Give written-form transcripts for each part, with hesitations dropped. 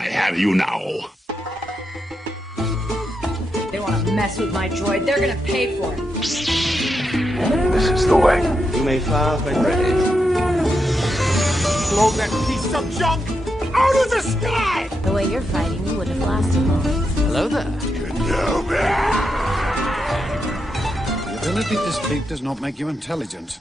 I have you now. They want to mess with my droid. They're going to pay for it. This is the way. You may fire when ready. Blow that piece of junk out of the sky! The way you're fighting, you wouldn't have lasted long. Hello there. The ability to speak does not make you intelligent.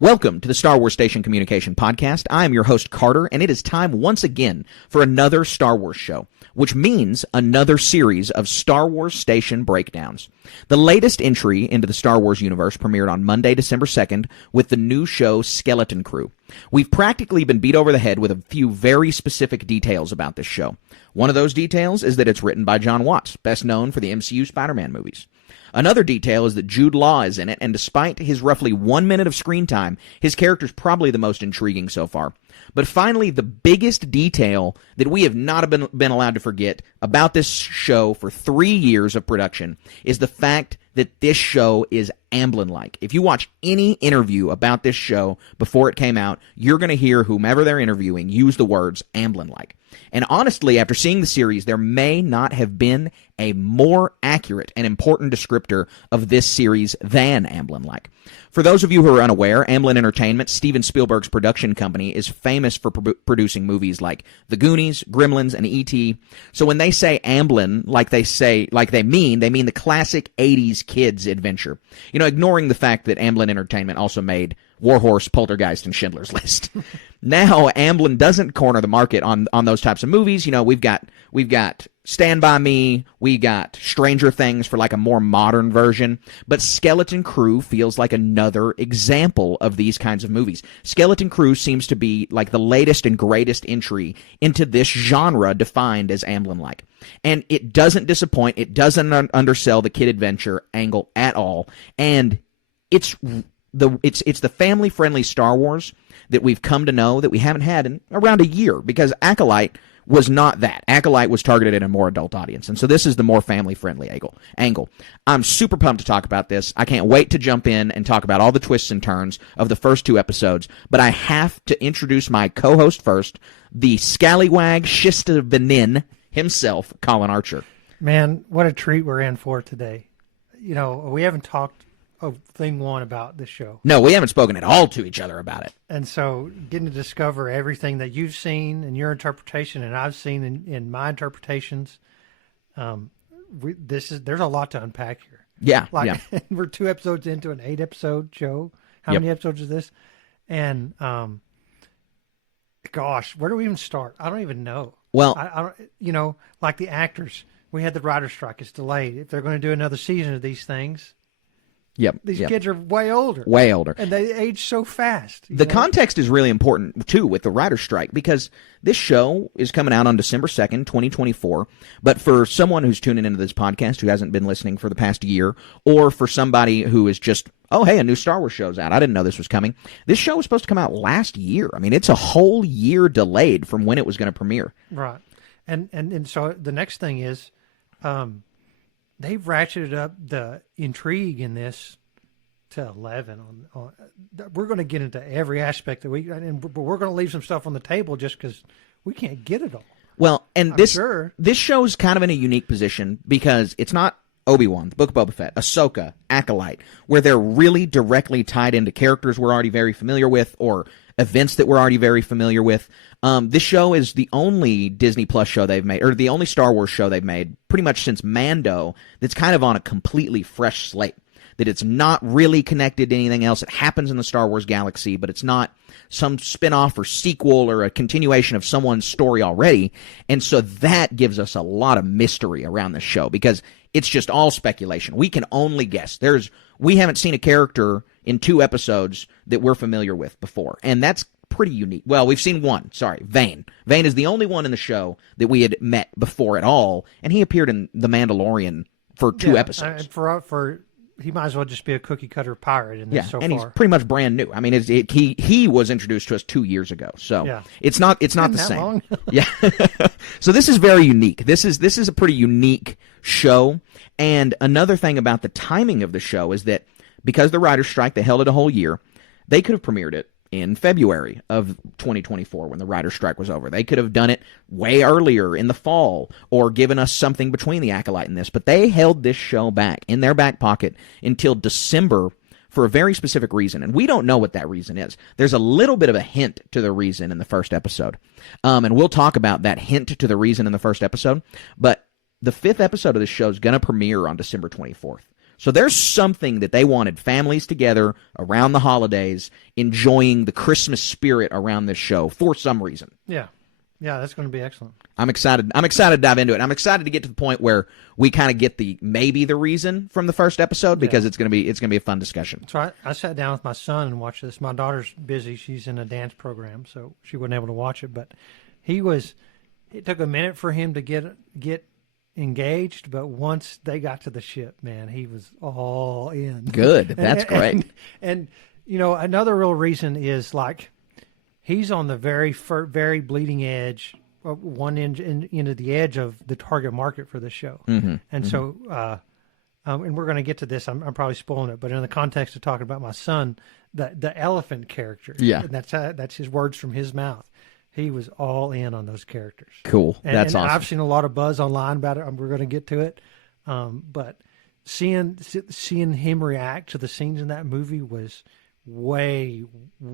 Welcome to the Star Wars Station Communication Podcast. I am your host, Carter, and it is time once again for another Star Wars show, which means another series of Star Wars Station breakdowns. The latest entry into the Star Wars universe premiered on Monday, December 2nd, with the new show Skeleton Crew. We've practically been beat over the head with a few very specific details about this show. One of those details is that it's written by John Watts, best known for the MCU Spider-Man movies. Another detail is that Jude Law is in it, and despite his roughly 1 minute of screen time, his character's probably the most intriguing so far. But finally, the biggest detail that we have not been allowed to forget about this show for 3 years of production is the fact that this show is Amblin-like. If you watch any interview about this show before it came out, you're going to hear whomever they're interviewing use the words Amblin-like. And honestly, after seeing the series, there may not have been a more accurate and important descriptor of this series than Amblin-like. For those of you who are unaware, Amblin Entertainment, Steven Spielberg's production company, is famous for producing movies like The Goonies, Gremlins, and E.T. So when they say Amblin, they mean the classic 80s kids adventure. You know, ignoring the fact that Amblin Entertainment also made Warhorse, Poltergeist, and Schindler's List. Now, Amblin doesn't corner the market on those types of movies. You know, we've got Stand By Me, we got Stranger Things for like a more modern version, but Skeleton Crew feels like another example of these kinds of movies. Skeleton Crew seems to be like the latest and greatest entry into this genre defined as Amblin-like. And it doesn't disappoint, it doesn't undersell the kid adventure angle at all, and it's the family-friendly Star Wars that we've come to know that we haven't had in around a year, because Acolyte was not that. Acolyte was targeted at a more adult audience, and so this is the more family-friendly angle. I'm super pumped to talk about this. I can't wait to jump in and talk about all the twists and turns of the first 2 episodes, but I have to introduce my co-host first, the scallywag Shistavenin himself, Colin Archer. Man, what a treat we're in for today. You know, we haven't talked of thing one about this show. No, we haven't spoken at all to each other about it. And so getting to discover everything that you've seen in your interpretation and I've seen in my interpretations, there's a lot to unpack here. Yeah. We're 2 episodes into an 8-episode show. How many episodes is this? And gosh, where do we even start? I don't even know. Well, I don't, you know, like the actors, we had the writer's strike. It's delayed. If they're going to do another season of these things, these kids are way older. Way older. And they age so fast. The context is really important, too, with the writer's strike, because this show is coming out on December 2nd, 2024. But for someone who's tuning into this podcast who hasn't been listening for the past year, or for somebody who is just, oh, hey, a new Star Wars show's out, I didn't know this was coming. This show was supposed to come out last year. I mean, it's a whole year delayed from when it was going to premiere. Right. And so the next thing is, they've ratcheted up the intrigue in this to 11. We're going to get into every aspect that but we're going to leave some stuff on the table just because we can't get it all. Well, and this show's kind of in a unique position because it's not Obi-Wan, the Book of Boba Fett, Ahsoka, Acolyte, where they're really directly tied into characters we're already very familiar with or events that we're already very familiar with. This show is the only Disney Plus show they've made, or the only Star Wars show they've made pretty much since Mando, that's kind of on a completely fresh slate. That it's not really connected to anything else. It happens in the Star Wars galaxy, but it's not some spin-off or sequel or a continuation of someone's story already. And so that gives us a lot of mystery around this show because it's just all speculation. We can only guess. We haven't seen a character in 2 episodes that we're familiar with before, and that's pretty unique. Well, we've seen one. Sorry, Vane. Vane is the only one in the show that we had met before at all, and he appeared in The Mandalorian for 2 episodes. For he might as well just be a cookie cutter pirate in this so and far. He's pretty much brand new. I mean, he was introduced to us 2 years ago, so it's not the same. Long? Yeah. So this is very unique. This is a pretty unique show. And another thing about the timing of the show is that because the writer's strike, they held it a whole year. They could have premiered it in February of 2024 when the writer's strike was over. They could have done it way earlier in the fall or given us something between the Acolyte and this, but they held this show back in their back pocket until December for a very specific reason, and we don't know what that reason is. There's a little bit of a hint to the reason in the first episode, and we'll talk about that hint to the reason in the first episode, but the 5th episode of this show is going to premiere on December 24th. So there's something that they wanted families together around the holidays, enjoying the Christmas spirit around this show for some reason. Yeah. Yeah, that's going to be excellent. I'm excited. I'm excited to dive into it. I'm excited to get to the point where we kind of get maybe the reason from the first episode, because it's going to be a fun discussion. So I sat down with my son and watched this. My daughter's busy; she's in a dance program, so she wasn't able to watch it. But it took a minute for him to get engaged, but once they got to the ship, man, he was all in. Good, that's great. And another real reason is like, he's on the very bleeding edge, one end into the edge of the target market for the show. And so, and we're going to get to this. I'm probably spoiling it, but in the context of talking about my son, the elephant character, and that's his words from his mouth. He was all in on those characters. Cool, that's awesome. I've seen a lot of buzz online about it. We're going to get to it, but seeing him react to the scenes in that movie was way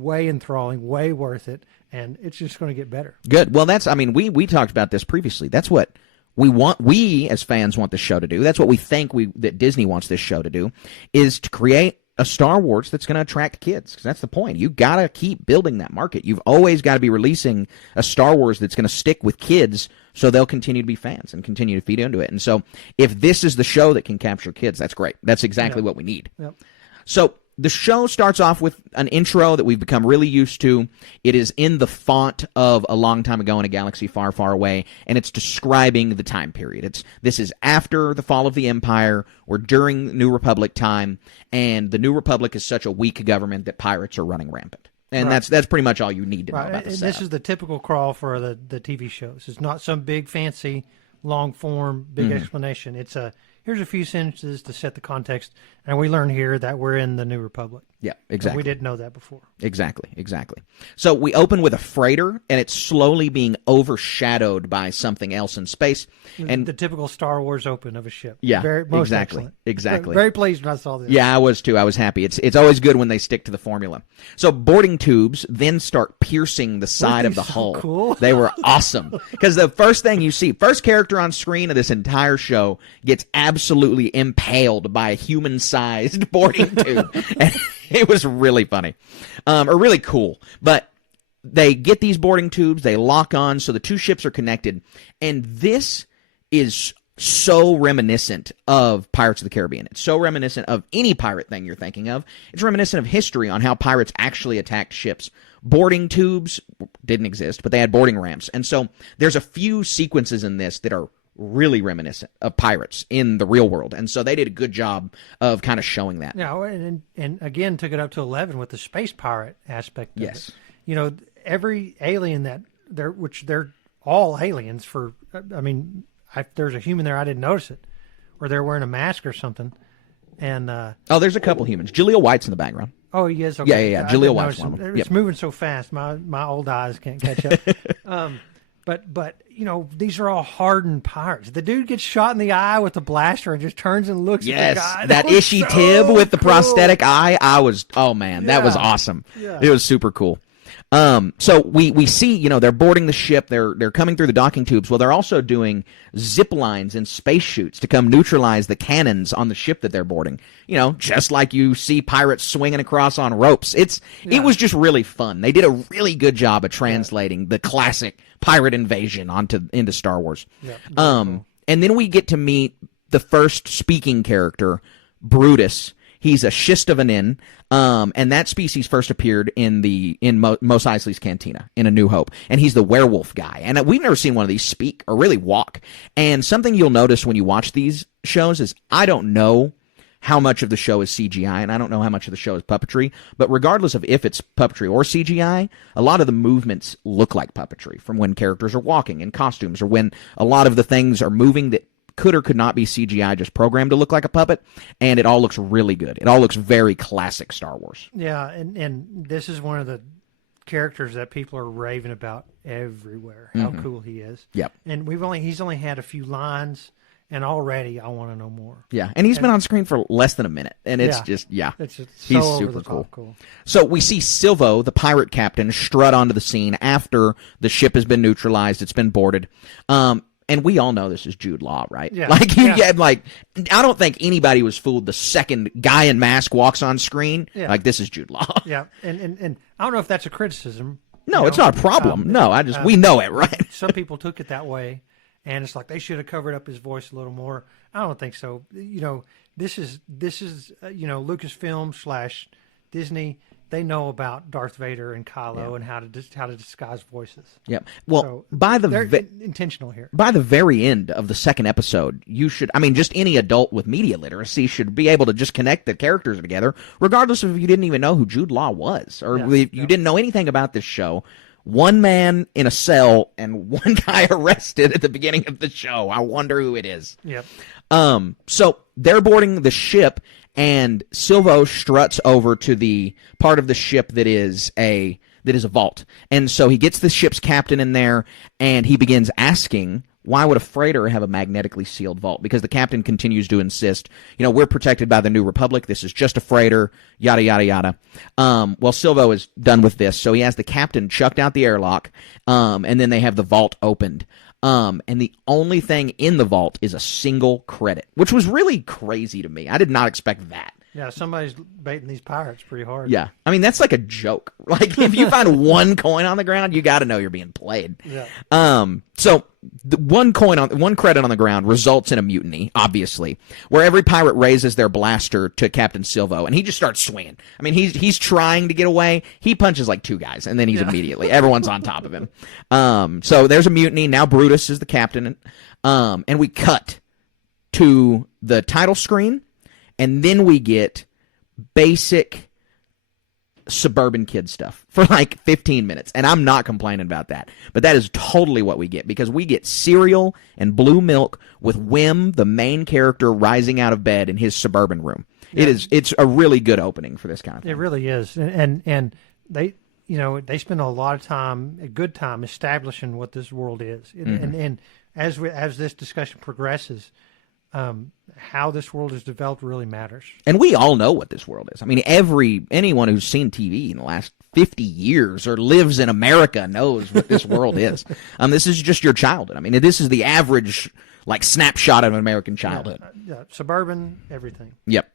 enthralling, way worth it, and it's just going to get better. Good. Well, we talked about this previously. That's what we want. We as fans want the show to do. That's what we think that Disney wants this show to do, is to create a Star Wars that's going to attract kids. Because that's the point. You got to keep building that market. You've always got to be releasing a Star Wars that's going to stick with kids, so they'll continue to be fans and continue to feed into it. And so, if this is the show that can capture kids, that's great. That's exactly what we need. Yep. So the show starts off with an intro that we've become really used to. It is in the font of A Long Time Ago in a Galaxy Far, Far Away, and it's describing the time period. This is after the fall of the Empire, or during New Republic time, and the New Republic is such a weak government that pirates are running rampant. And that's pretty much all you need to know about the setup. This is the typical crawl for the TV shows. It's not some big, fancy, long-form, big explanation. It's here's a few sentences to set the context, and we learn here that we're in the New Republic. Yeah, exactly. We didn't know that before. Exactly. So we open with a freighter, and it's slowly being overshadowed by something else in space. And the typical Star Wars open of a ship. Yeah, most exactly. excellent. Exactly. Very pleased when I saw this. Yeah, I was too. I was happy. It's always good when they stick to the formula. So boarding tubes then start piercing the side of the hull. Cool. They were awesome. Because the first thing you see, first character on screen of this entire show gets absolutely impaled by a human-sized boarding tube. And it was really funny, or really cool. But they get these boarding tubes, they lock on, so the two ships are connected. And this is so reminiscent of Pirates of the Caribbean. It's so reminiscent of any pirate thing you're thinking of. It's reminiscent of history on how pirates actually attacked ships. Boarding tubes didn't exist, but they had boarding ramps. And so there's a few sequences in this that are really reminiscent of pirates in the real world. And so they did a good job of kind of showing that. Yeah, and again, took it up to 11 with the space pirate aspect of Yes. it. Every alien which they're all aliens for, there's a human there, I didn't notice it. Or they're wearing a mask or something. And there's a couple humans. Jaleel White's in the background. Oh, he is? Okay. Yeah. Jaleel White's one of them. It's moving so fast, my old eyes can't catch up. But these are all hardened pirates. The dude gets shot in the eye with the blaster and just turns and looks at the guy. That Ishi Tib with the prosthetic eye. That was awesome. Yeah. It was super cool. So we see, they're boarding the ship, they're coming through the docking tubes. Well, they're also doing zip lines and space chutes to come neutralize the cannons on the ship that they're boarding. Just like you see pirates swinging across on ropes. It was just really fun. They did a really good job of translating the classic pirate invasion into Star Wars. Yeah, cool. And then we get to meet the first speaking character, Brutus. He's a schist of an inn, and that species first appeared in Mos Eisley's Cantina in A New Hope, and he's the werewolf guy. And we've never seen one of these speak or really walk. And something you'll notice when you watch these shows is I don't know how much of the show is CGI, and I don't know how much of the show is puppetry, but regardless of if it's puppetry or CGI, a lot of the movements look like puppetry from when characters are walking in costumes, or when a lot of the things are moving that could or could not be CGI, just programmed to look like a puppet, and it all looks really good. It all looks very classic Star Wars. Yeah, and this is one of characters that people are raving about everywhere. How cool he is. Yep. And he's only had a few lines, and already I want to know more. Yeah, and he's been on screen for less than a minute, and it's it's just he's so super over the top cool. So we see Silvo, the pirate captain, strut onto the scene after the ship has been neutralized, it's been boarded. And we all know this is Jude Law, right? Yeah. Like, I don't think anybody was fooled the second guy in mask walks on screen. Yeah. Like, this is Jude Law. Yeah, and I don't know if that's a criticism. No, it's not a problem. We know it, right? Some people took it that way, and it's like they should have covered up his voice a little more. I don't think so. This is Lucasfilm / Disney. They know about Darth Vader and Kylo and how to disguise voices. Yep. Well, So they're intentional here. by the very end of the second episode, just any adult with media literacy should be able to just connect the characters together, regardless of if you didn't even know who Jude Law was, or if you didn't know anything about this show. One man in a cell and one guy arrested at the beginning of the show. I wonder who it is. Yep. So they're boarding the ship, and Silvo struts over to the part of the ship that is a vault. And so he gets the ship's captain in there, and he begins asking, why would a freighter have a magnetically sealed vault? Because the captain continues to insist, we're protected by the New Republic. This is just a freighter, yada, yada, yada. Well, Silvo is done with this, so he has the captain chucked out the airlock, and then they have the vault opened. And the only thing in the vault is a single credit, which was really crazy to me. I did not expect that. Yeah, somebody's baiting these pirates pretty hard. Yeah. I mean, that's like a joke. Like, if you find one coin on the ground, you got to know you're being played. Yeah. So the one credit on the ground results in a mutiny, obviously, where every pirate raises their blaster to Captain Silvo, and he just starts swinging. I mean, he's trying to get away. He punches like two guys, and then he's immediately, everyone's on top of him. So there's a mutiny. Now Brutus is the captain. And we cut to the title screen, and then we get basic suburban kid stuff for like 15 minutes. And I'm not complaining about that. But that is totally what we get, because we get cereal and blue milk with Wim, the main character, rising out of bed in his suburban room. Yeah. It's a really good opening for this kind of thing. It really is. And they spend a lot of time, a good time, establishing what this world is. And as this discussion progresses, how this world is developed really matters. And we all know what this world is. I mean, anyone who's seen TV in the last 50 years or lives in America knows what this world is. This is just your childhood. I mean, this is the average, like, snapshot of an American childhood. Yeah, suburban, everything. Yep.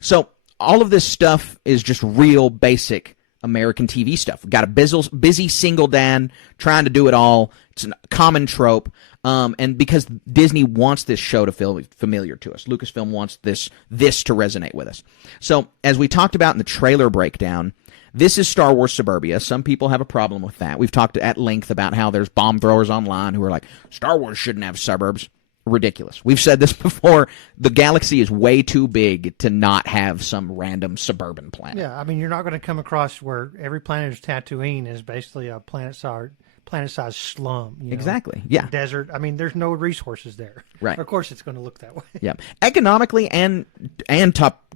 So all of this stuff is just real basic American TV stuff. We've got a busy single dad trying to do it all. It's a common trope. And because Disney wants this show to feel familiar to us, Lucasfilm wants this to resonate with us. So, as we talked about in the trailer breakdown, this is Star Wars Suburbia. Some people have a problem with that. We've talked at length about how there's bomb throwers online who are like, Star Wars shouldn't have suburbs. Ridiculous. We've said this before. The galaxy is way too big to not have some random suburban planet. Yeah, I mean, you're not going to come across where every planet is Tatooine is basically a planet-sized slum. Exactly. Yeah. Desert. I mean, there's no resources there. Right. Of course, it's going to look that way. Yeah. Economically and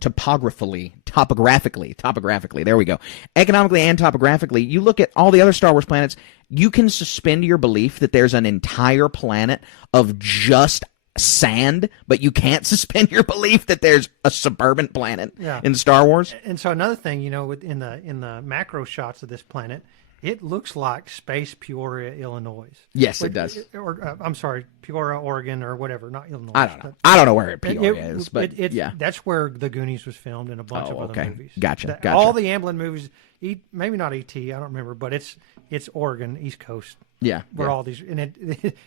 topographically. There we go. Economically and topographically, you look at all the other Star Wars planets, you can suspend your belief that there's an entire planet of just sand, but you can't suspend your belief that there's a suburban planet in Star Wars. And so another thing, in the macro shots of this planet, it looks like Space Peoria, Illinois. Yes, it does. I'm sorry, Peoria, Oregon, or whatever, not Illinois. I don't know where Peoria is, but yeah. That's where The Goonies was filmed and a bunch of other movies. Gotcha. All the Amblin movies, maybe not E.T., I don't remember, but it's Oregon, East Coast. Yeah. Where all these, and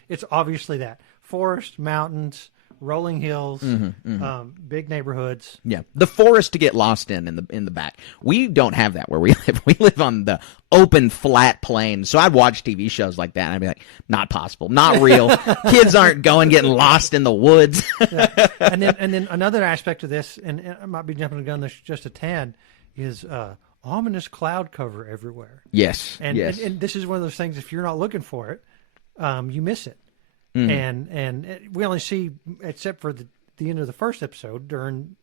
it's obviously that. Forest, mountains, rolling hills, big neighborhoods. Yeah, the forest to get lost in the back. We don't have that where we live. We live on the open, flat plains. So I'd watch TV shows like that, and I'd be like, not possible, not real. Kids aren't getting lost in the woods. Yeah. And then another aspect of this, and I might be jumping the gun this just a tad, is ominous cloud cover everywhere. Yes, and this is one of those things. If you're not looking for it, you miss it. And we only see, except for the end of the first episode, during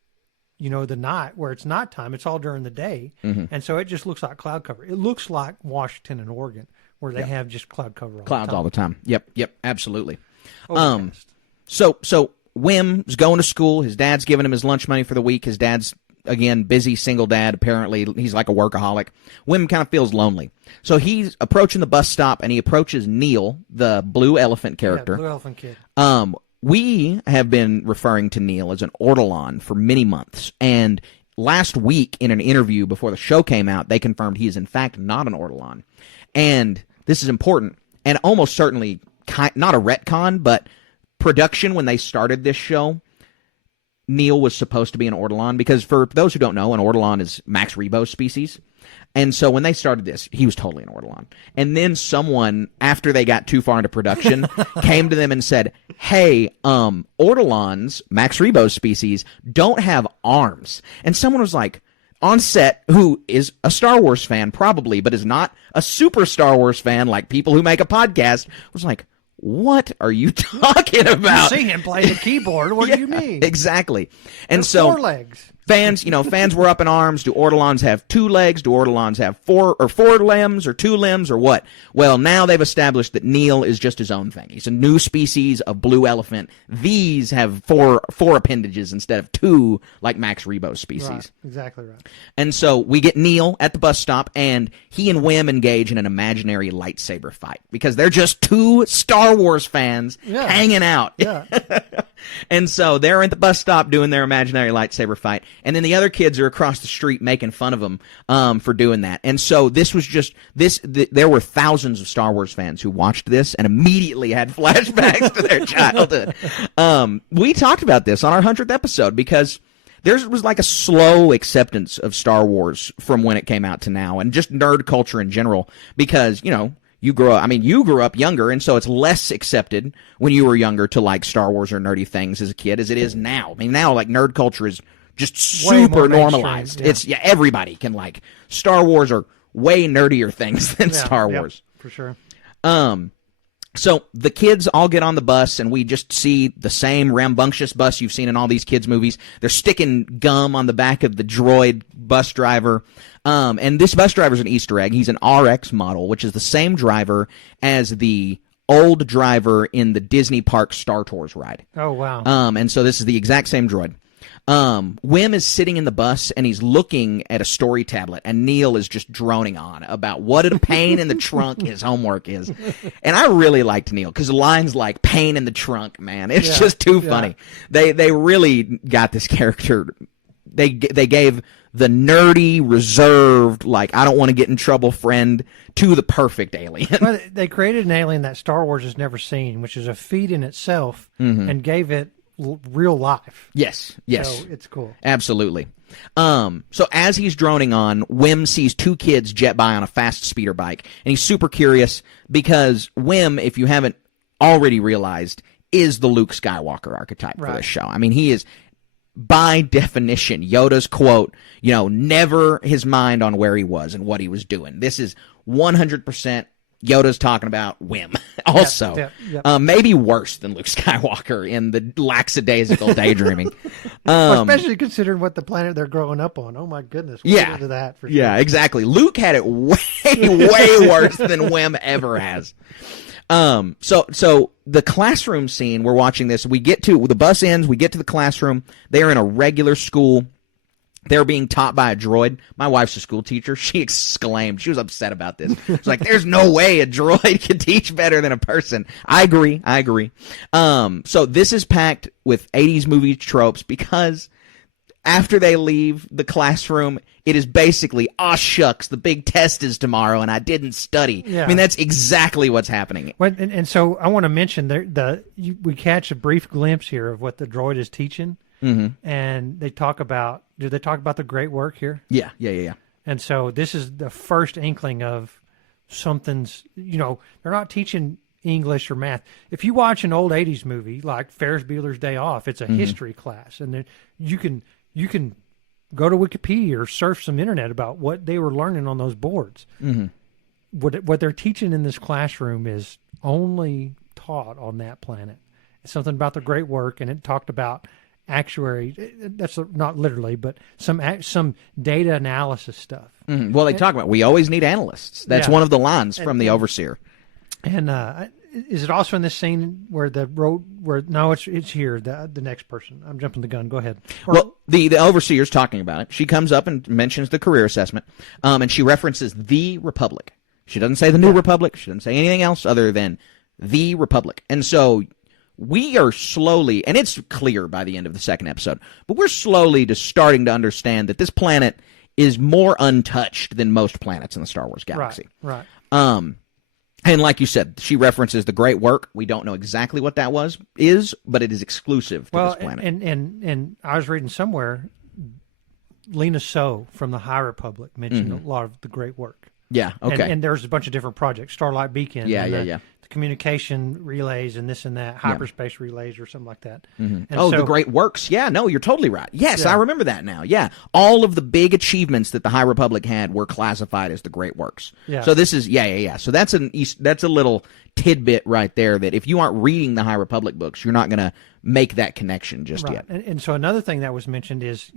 the night where it's nighttime. It's all during the day. And so it just looks like cloud cover. It looks like Washington and Oregon where they have just cloud cover Clouds all the time. Yep, absolutely. Overcast. So Wim's going to school. His dad's giving him his lunch money for the week. His dad's, again, busy single dad. Apparently, he's like a workaholic. Wim kind of feels lonely. So he's approaching the bus stop, and he approaches Neil, the blue elephant character. Yeah, blue elephant kid. We have been referring to Neil as an ortolan for many months, and last week in an interview before the show came out, they confirmed he is in fact not an ortolan. And this is important, and almost certainly not a retcon, but production, when they started this show, Neil was supposed to be an ortolan, because for those who don't know, an ortolan is Max Rebo's species. And so when they started this, he was totally an ortolan. And then someone, after they got too far into production, came to them and said, hey, ortolans, Max Rebo's species, don't have arms. And someone was like, on set, who is a Star Wars fan probably, but is not a super Star Wars fan like people who make a podcast, was like, what are you talking about? You see him play the keyboard. What do you mean? Exactly. And There's so 4 legs. Fans were up in arms. Do ortolans have 2 legs? Do ortolans have 4 limbs or 2 limbs or what? Well, now they've established that Neil is just his own thing. He's a new species of blue elephant. These have 4 appendages instead of 2 like Max Rebo's species. Right. Exactly right. And so we get Neil at the bus stop, and he and Wim engage in an imaginary lightsaber fight because they're just 2 Star Wars fans hanging out. Yeah. And so they're at the bus stop doing their imaginary lightsaber fight, and then the other kids are across the street making fun of them for doing that. And so this was just there were thousands of Star Wars fans who watched this and immediately had flashbacks to their childhood. We talked about this on our 100th episode because there was like a slow acceptance of Star Wars from when it came out to now, and just nerd culture in general, because, you grew up younger, and so it's less accepted when you were younger to like Star Wars or nerdy things as a kid as it is now. I mean, now like nerd culture is just super normalized. Yeah. Everybody can like Star Wars are way nerdier things than Star Wars. For sure. So the kids all get on the bus, and we just see the same rambunctious bus you've seen in all these kids' movies. They're sticking gum on the back of the droid bus driver. And this bus driver's an Easter egg. He's an RX model, which is the same driver as the old driver in the Disney Park Star Tours ride. Oh, wow. And so this is the exact same droid. Wim is sitting in the bus, and he's looking at a story tablet, and Neil is just droning on about what a pain in the trunk his homework is. And I really liked Neil, because lines like pain in the trunk, man, it's just too funny. They really got this character. They gave the nerdy, reserved, like, I don't want to get in trouble friend to the perfect alien. Well, they created an alien that Star Wars has never seen, which is a feat in itself, and gave it real life. Yes. So it's cool. Absolutely. So as he's droning on, Wim sees 2 kids jet by on a fast speeder bike, and he's super curious because Wim, if you haven't already realized, is the Luke Skywalker archetype for this show. I mean, he is, by definition, Yoda's quote, never his mind on where he was and what he was doing. This is 100% Yoda's talking about Wim also. Yep. Maybe worse than Luke Skywalker in the lackadaisical daydreaming. Especially considering what the planet they're growing up on. Oh, my goodness. We'll get into that for sure. Yeah, exactly. Luke had it way, way worse than Wim ever has. So the classroom scene, we're watching this. The bus ends, we get to the classroom. They are in a regular school. They're being taught by a droid. My wife's a school teacher. She exclaimed. She was upset about this. She's like, there's no way a droid can teach better than a person. I agree. So this is packed with 80s movie tropes because after they leave the classroom, it is basically, oh, shucks, the big test is tomorrow and I didn't study. Yeah. I mean, that's exactly what's happening. Well, and so I want to mention we catch a brief glimpse here of what the droid is teaching. And they talk about, do they talk about the great work here? Yeah. And so this is the first inkling of something's, they're not teaching English or math. If you watch an old 80s movie like Ferris Bueller's Day Off, it's a history class. And then you can go to Wikipedia or surf some internet about what they were learning on those boards. What they're teaching in this classroom is only taught on that planet. It's something about the great work, and it talked about actuary. That's not literally, but some data analysis stuff. Mm-hmm. Well, they talk about we always need analysts. That's one of the lines from the overseer. And is it also in this scene where the road? Where no, it's here. The next person. I'm jumping the gun. Go ahead. Well, the overseer's talking about it. She comes up and mentions the career assessment, and she references the Republic. She doesn't say the New Republic. She doesn't say anything else other than the Republic. And so we are slowly, and it's clear by the end of the second episode, but we're slowly just starting to understand that this planet is more untouched than most planets in the Star Wars galaxy. Right. And like you said, she references the Great Work. We don't know exactly what that is, but it is exclusive to this planet. And I was reading somewhere, Lena So from the High Republic mentioned a lot of the Great Work. Yeah, okay. And there's a bunch of different projects, Starlight Beacon. The communication relays and this and that, hyperspace relays or something like that. Mm-hmm. And the Great Works. Yeah, no, you're totally right. Yes, I remember that now. Yeah, all of the big achievements that the High Republic had were classified as the Great Works. Yeah. So this is, So that's a little tidbit right there that if you aren't reading the High Republic books, you're not going to make that connection just yet. And so another thing that was mentioned is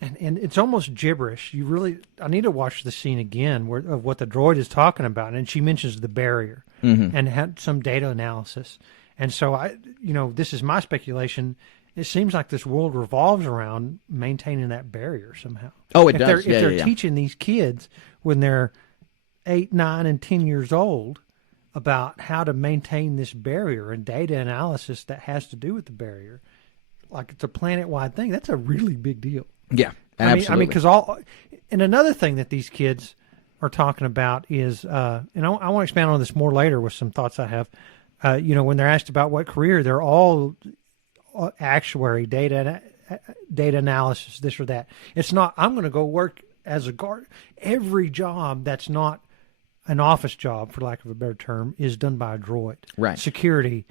and it's almost gibberish. I need to watch the scene again of what the droid is talking about. And she mentions the barrier and had some data analysis. And so this is my speculation. It seems like this world revolves around maintaining that barrier somehow. Oh, it does. If they're teaching these kids when they're 8, 9, and 10 years old about how to maintain this barrier and data analysis that has to do with the barrier, like it's a planet-wide thing, that's a really big deal. Yeah, absolutely. I mean, because and another thing that these kids are talking about is, and I want to expand on this more later with some thoughts I have. When they're asked about what career, they're all actuary, data analysis, this or that. It's not, I'm going to go work as a guard. Every job that's not an office job, for lack of a better term, is done by a droid. Right. Security.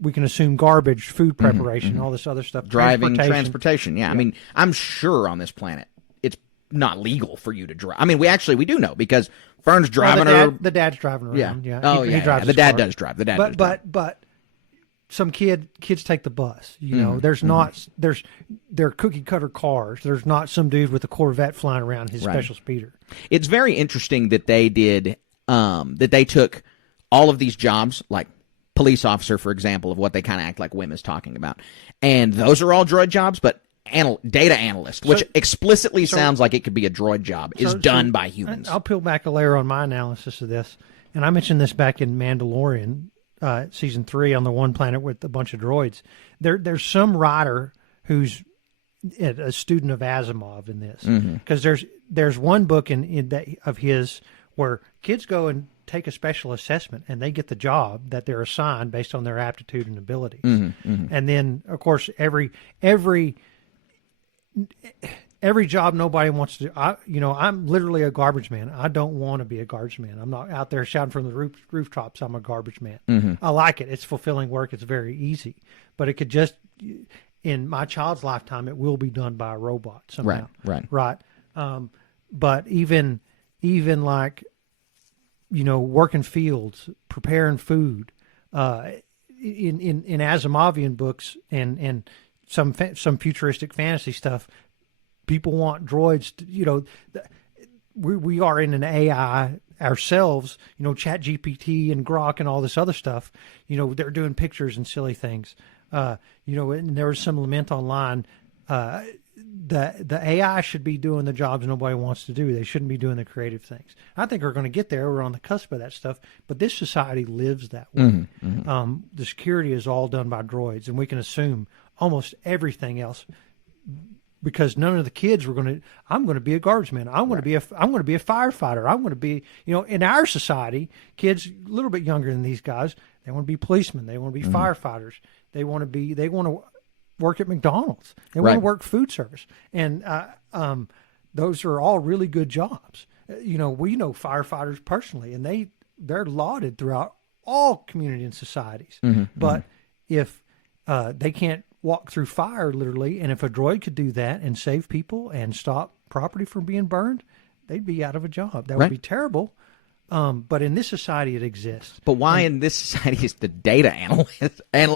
We can assume garbage, food preparation, all this other stuff. Driving, transportation. Yeah, I mean, I'm sure on this planet it's not legal for you to drive. I mean, we do know because Fern's driving the dad's driving around. Yeah. He drives. The dad does drive. But some kids take the bus. They're cookie cutter cars. There's not some dude with a Corvette flying around his special speeder. It's very interesting that they did that they took all of these jobs like police officer, for example, of what they kind of act like Wim is talking about. And those are all droid jobs, but data analyst, which explicitly sounds like it could be a droid job, is done by humans. I'll peel back a layer on my analysis of this. And I mentioned this back in Mandalorian, Season 3, on the one planet with a bunch of droids. There's some writer who's a student of Asimov in this. Because there's one book of his where kids go and take a special assessment and they get the job that they're assigned based on their aptitude and abilities. And then, of course, every job nobody wants to do. I'm literally a garbage man. I don't want to be a garbage man. I'm not out there shouting from the rooftops, I'm a garbage man. I like it. It's fulfilling work. It's very easy. But it could just, in my child's lifetime, it will be done by a robot somehow. Right. But even like, working fields, preparing food, in Asimovian books and some futuristic fantasy stuff, people want droids to, we are in an AI ourselves, ChatGPT and Grok and all this other stuff, they're doing pictures and silly things. And there was some lament online, the AI should be doing the jobs nobody wants to do. They shouldn't be doing the creative things. I think we're going to get there. We're on the cusp of that stuff. But this society lives that way. The security is all done by droids, and we can assume almost everything else because none of the kids were going to. I'm going to be a garbage man. I'm going to be a firefighter. I'm going to be in our society, kids a little bit younger than these guys. They want to be policemen. They want to be firefighters. They want to work at McDonald's. They want to work food service. And those are all really good jobs. We know firefighters personally, and they're lauded throughout all community and societies. But if they can't walk through fire, literally, and if a droid could do that and save people and stop property from being burned, they'd be out of a job. That would be terrible. But in this society, it exists. But why in this society is the data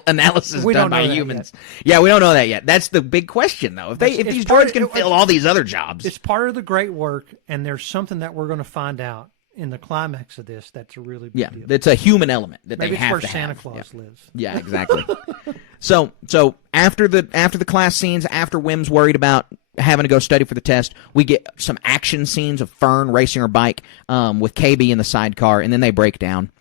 analysis We done don't know by that humans? Yeah, we don't know that yet. That's the big question, though. If these droids can fill all these other jobs, it's part of the great work, and there's something that we're going to find out in the climax of this. That's a really big deal. it's a human element that Maybe they have it's to where have. Santa Claus lives. Yeah, exactly. So after the class scenes, after Wim's worried about having to go study for the test, we get some action scenes of Fern racing her bike with KB in the sidecar, and then they break down.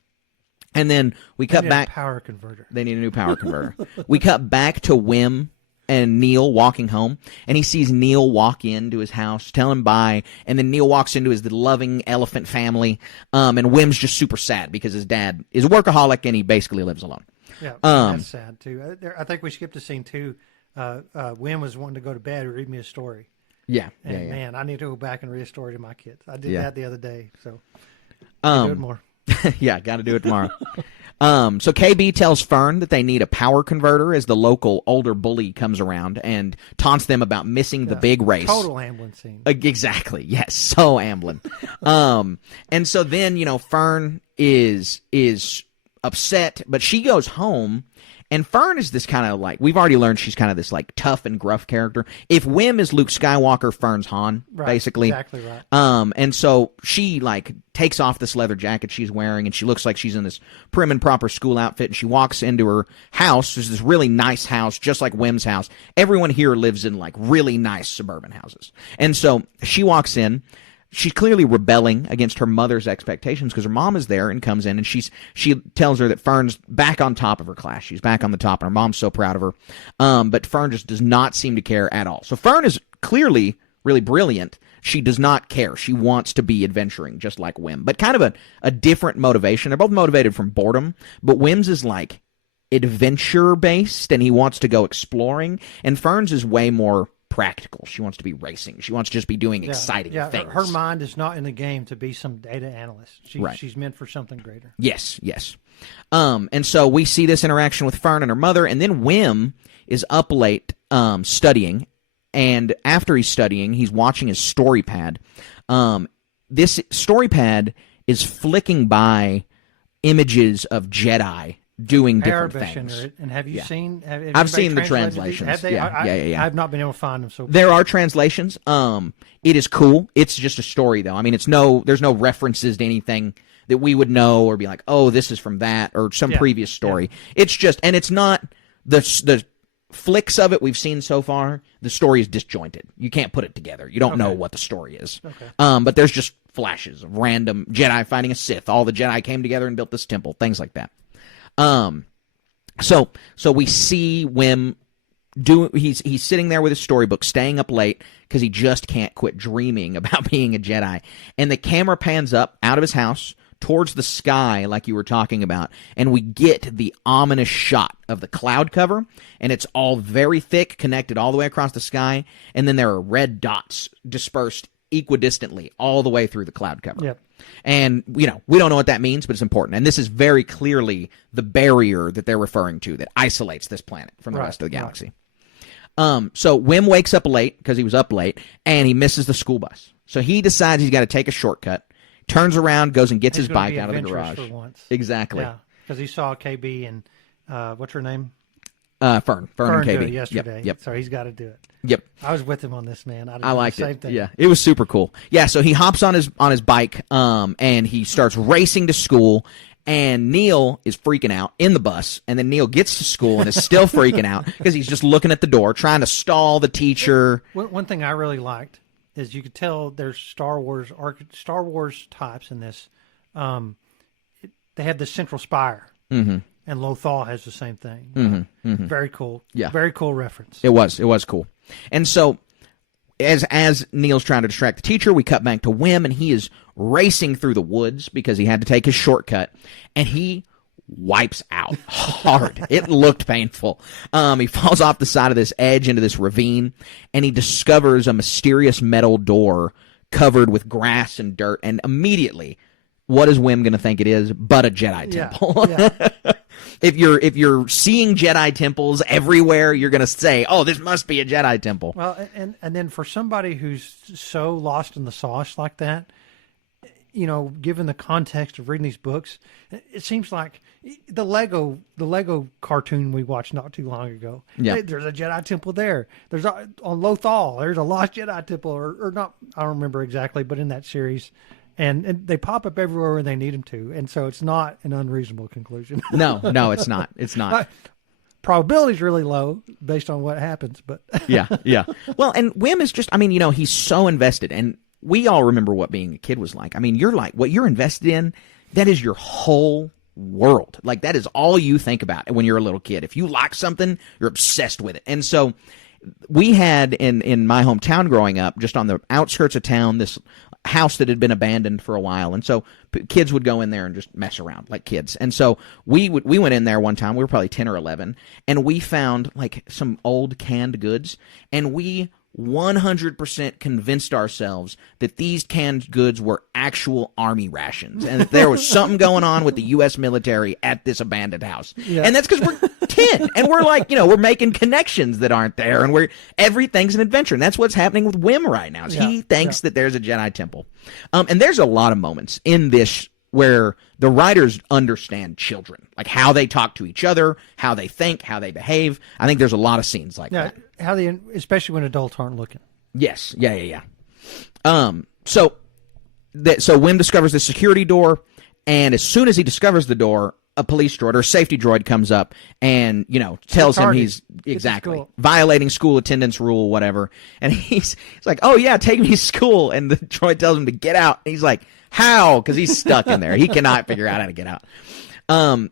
And then we cut back. Power converter. They need a new power converter. We cut back to Wim and Neil walking home, and he sees Neil walk into his house, tell him bye, and then Neil walks into his loving elephant family, and Wim's just super sad because his dad is a workaholic and he basically lives alone. Yeah, that's sad too. I think we skipped a scene too. Wim was wanting to go to bed and read me a story. Yeah, and man, I need to go back and read a story to my kids. I did that the other day, so do it more. Yeah, got to do it tomorrow. So KB tells Fern that they need a power converter as the local older bully comes around and taunts them about missing the big race. Total Amblin scene. Exactly. Yes, so Amblin. And so then, Fern is upset, but she goes home. And Fern is this kind of we've already learned she's kind of this tough and gruff character. If Wim is Luke Skywalker, Fern's Han, basically. Exactly right. And so she takes off this leather jacket she's wearing, and she looks like she's in this prim and proper school outfit, and she walks into her house. There's this really nice house, just like Wim's house. Everyone here lives in really nice suburban houses. And so she walks in. She's clearly rebelling against her mother's expectations because her mom is there and comes in, and she tells her that Fern's back on top of her class. She's back on the top, and her mom's so proud of her. But Fern just does not seem to care at all. So Fern is clearly really brilliant. She does not care. She wants to be adventuring just like Wim, but kind of a different motivation. They're both motivated from boredom, but Wim's is adventure-based, and he wants to go exploring, and Fern's is way more practical. She wants to be racing. She wants to just be doing exciting things. Her mind is not in the game to be some data analyst. She's meant for something greater. Yes. And so we see this interaction with Fern and her mother, and then Wim is up late studying, and after he's studying, he's watching his story pad. This story pad is flicking by images of Jedi doing different things. And have you seen? I've seen the translations. Have they? Yeah. I've not been able to find them. So there are translations. It is cool. It's just a story, though. I mean, there's no references to anything that we would know or be like, oh, this is from that or some previous story. Yeah. It's just, and it's not the flicks of it we've seen so far. The story is disjointed. You can't put it together. You don't know what the story is. Okay. But there's just flashes of random Jedi fighting a Sith. All the Jedi came together and built this temple. Things like that. So we see Wim he's sitting there with his storybook, staying up late because he just can't quit dreaming about being a Jedi. And the camera pans up out of his house towards the sky like you were talking about, and we get the ominous shot of the cloud cover, and it's all very thick, connected all the way across the sky, and then there are red dots dispersed equidistantly all the way through the cloud cover. Yep. And, we don't know what that means, but it's important. And this is very clearly the barrier that they're referring to that isolates this planet from the rest of the galaxy. So Wim wakes up late because he was up late, and he misses the school bus. So he decides he's got to take a shortcut, turns around, goes and gets his bike out of the garage. For once. Exactly. Yeah, because he saw KB and, what's her name? Fern and KB. Did it yesterday. Yep. So he's got to do it. Yep. I was with him on this, man. I liked the same it. thing. Yeah, it was super cool. Yeah, so he hops on his bike, and he starts racing to school. And Neil is freaking out in the bus, and then Neil gets to school and is still freaking out because he's just looking at the door, trying to stall the teacher. One thing I really liked is you could tell there's Star Wars types in this. They have the central spire. Mm-hmm. And Lothal has the same thing. Mm-hmm. Mm-hmm. Very cool. Yeah. Very cool reference. It was cool. And so as Neil's trying to distract the teacher, we cut back to Wim, and he is racing through the woods because he had to take his shortcut, and he wipes out hard. It looked painful. He falls off the side of this edge into this ravine, and he discovers a mysterious metal door covered with grass and dirt, and immediately, what is Wim going to think it is but a Jedi temple? Yeah. If you're seeing Jedi temples everywhere, you're going to say, oh, this must be a Jedi temple. Well, and then for somebody who's so lost in the sauce like that, given the context of reading these books, it seems like the Lego cartoon we watched not too long ago. Yeah. There's a Jedi temple there. There's on Lothal. There's a lost Jedi temple, or not. I don't remember exactly, but in that series, and they pop up everywhere when they need them to, and so it's not an unreasonable conclusion. No, it's not. It's not. Probability's really low based on what happens, but yeah. Well, and Wim is just, he's so invested, and we all remember what being a kid was like. You're like, what you're invested in, that is your whole world. Like, that is all you think about when you're a little kid. If you like something, you're obsessed with it. And so we had in my hometown growing up, just on the outskirts of town, this house that had been abandoned for a while, and so kids would go in there and just mess around like kids. And so we went in there one time. We were probably 10 or 11, and we found like some old canned goods, and we 100% convinced ourselves that these canned goods were actual army rations, and that there was something going on with the U.S. military at this abandoned house. Yeah. And that's because we're 10, and we're like, we're making connections that aren't there, and everything's an adventure. And that's what's happening with Wim right now. He thinks that there's a Jedi temple. And there's a lot of moments in this where the writers understand children, like how they talk to each other, how they think, how they behave. I think there's a lot of scenes like that. How they, especially when adults aren't looking. Yes. Yeah. So Wim discovers the security door, and as soon as he discovers the door, a police droid or a safety droid comes up and, tells him he's violating school attendance rule, whatever. And he's like, oh yeah, take me to school. And the droid tells him to get out. And he's like, how? Because he's stuck in there. He cannot figure out how to get out.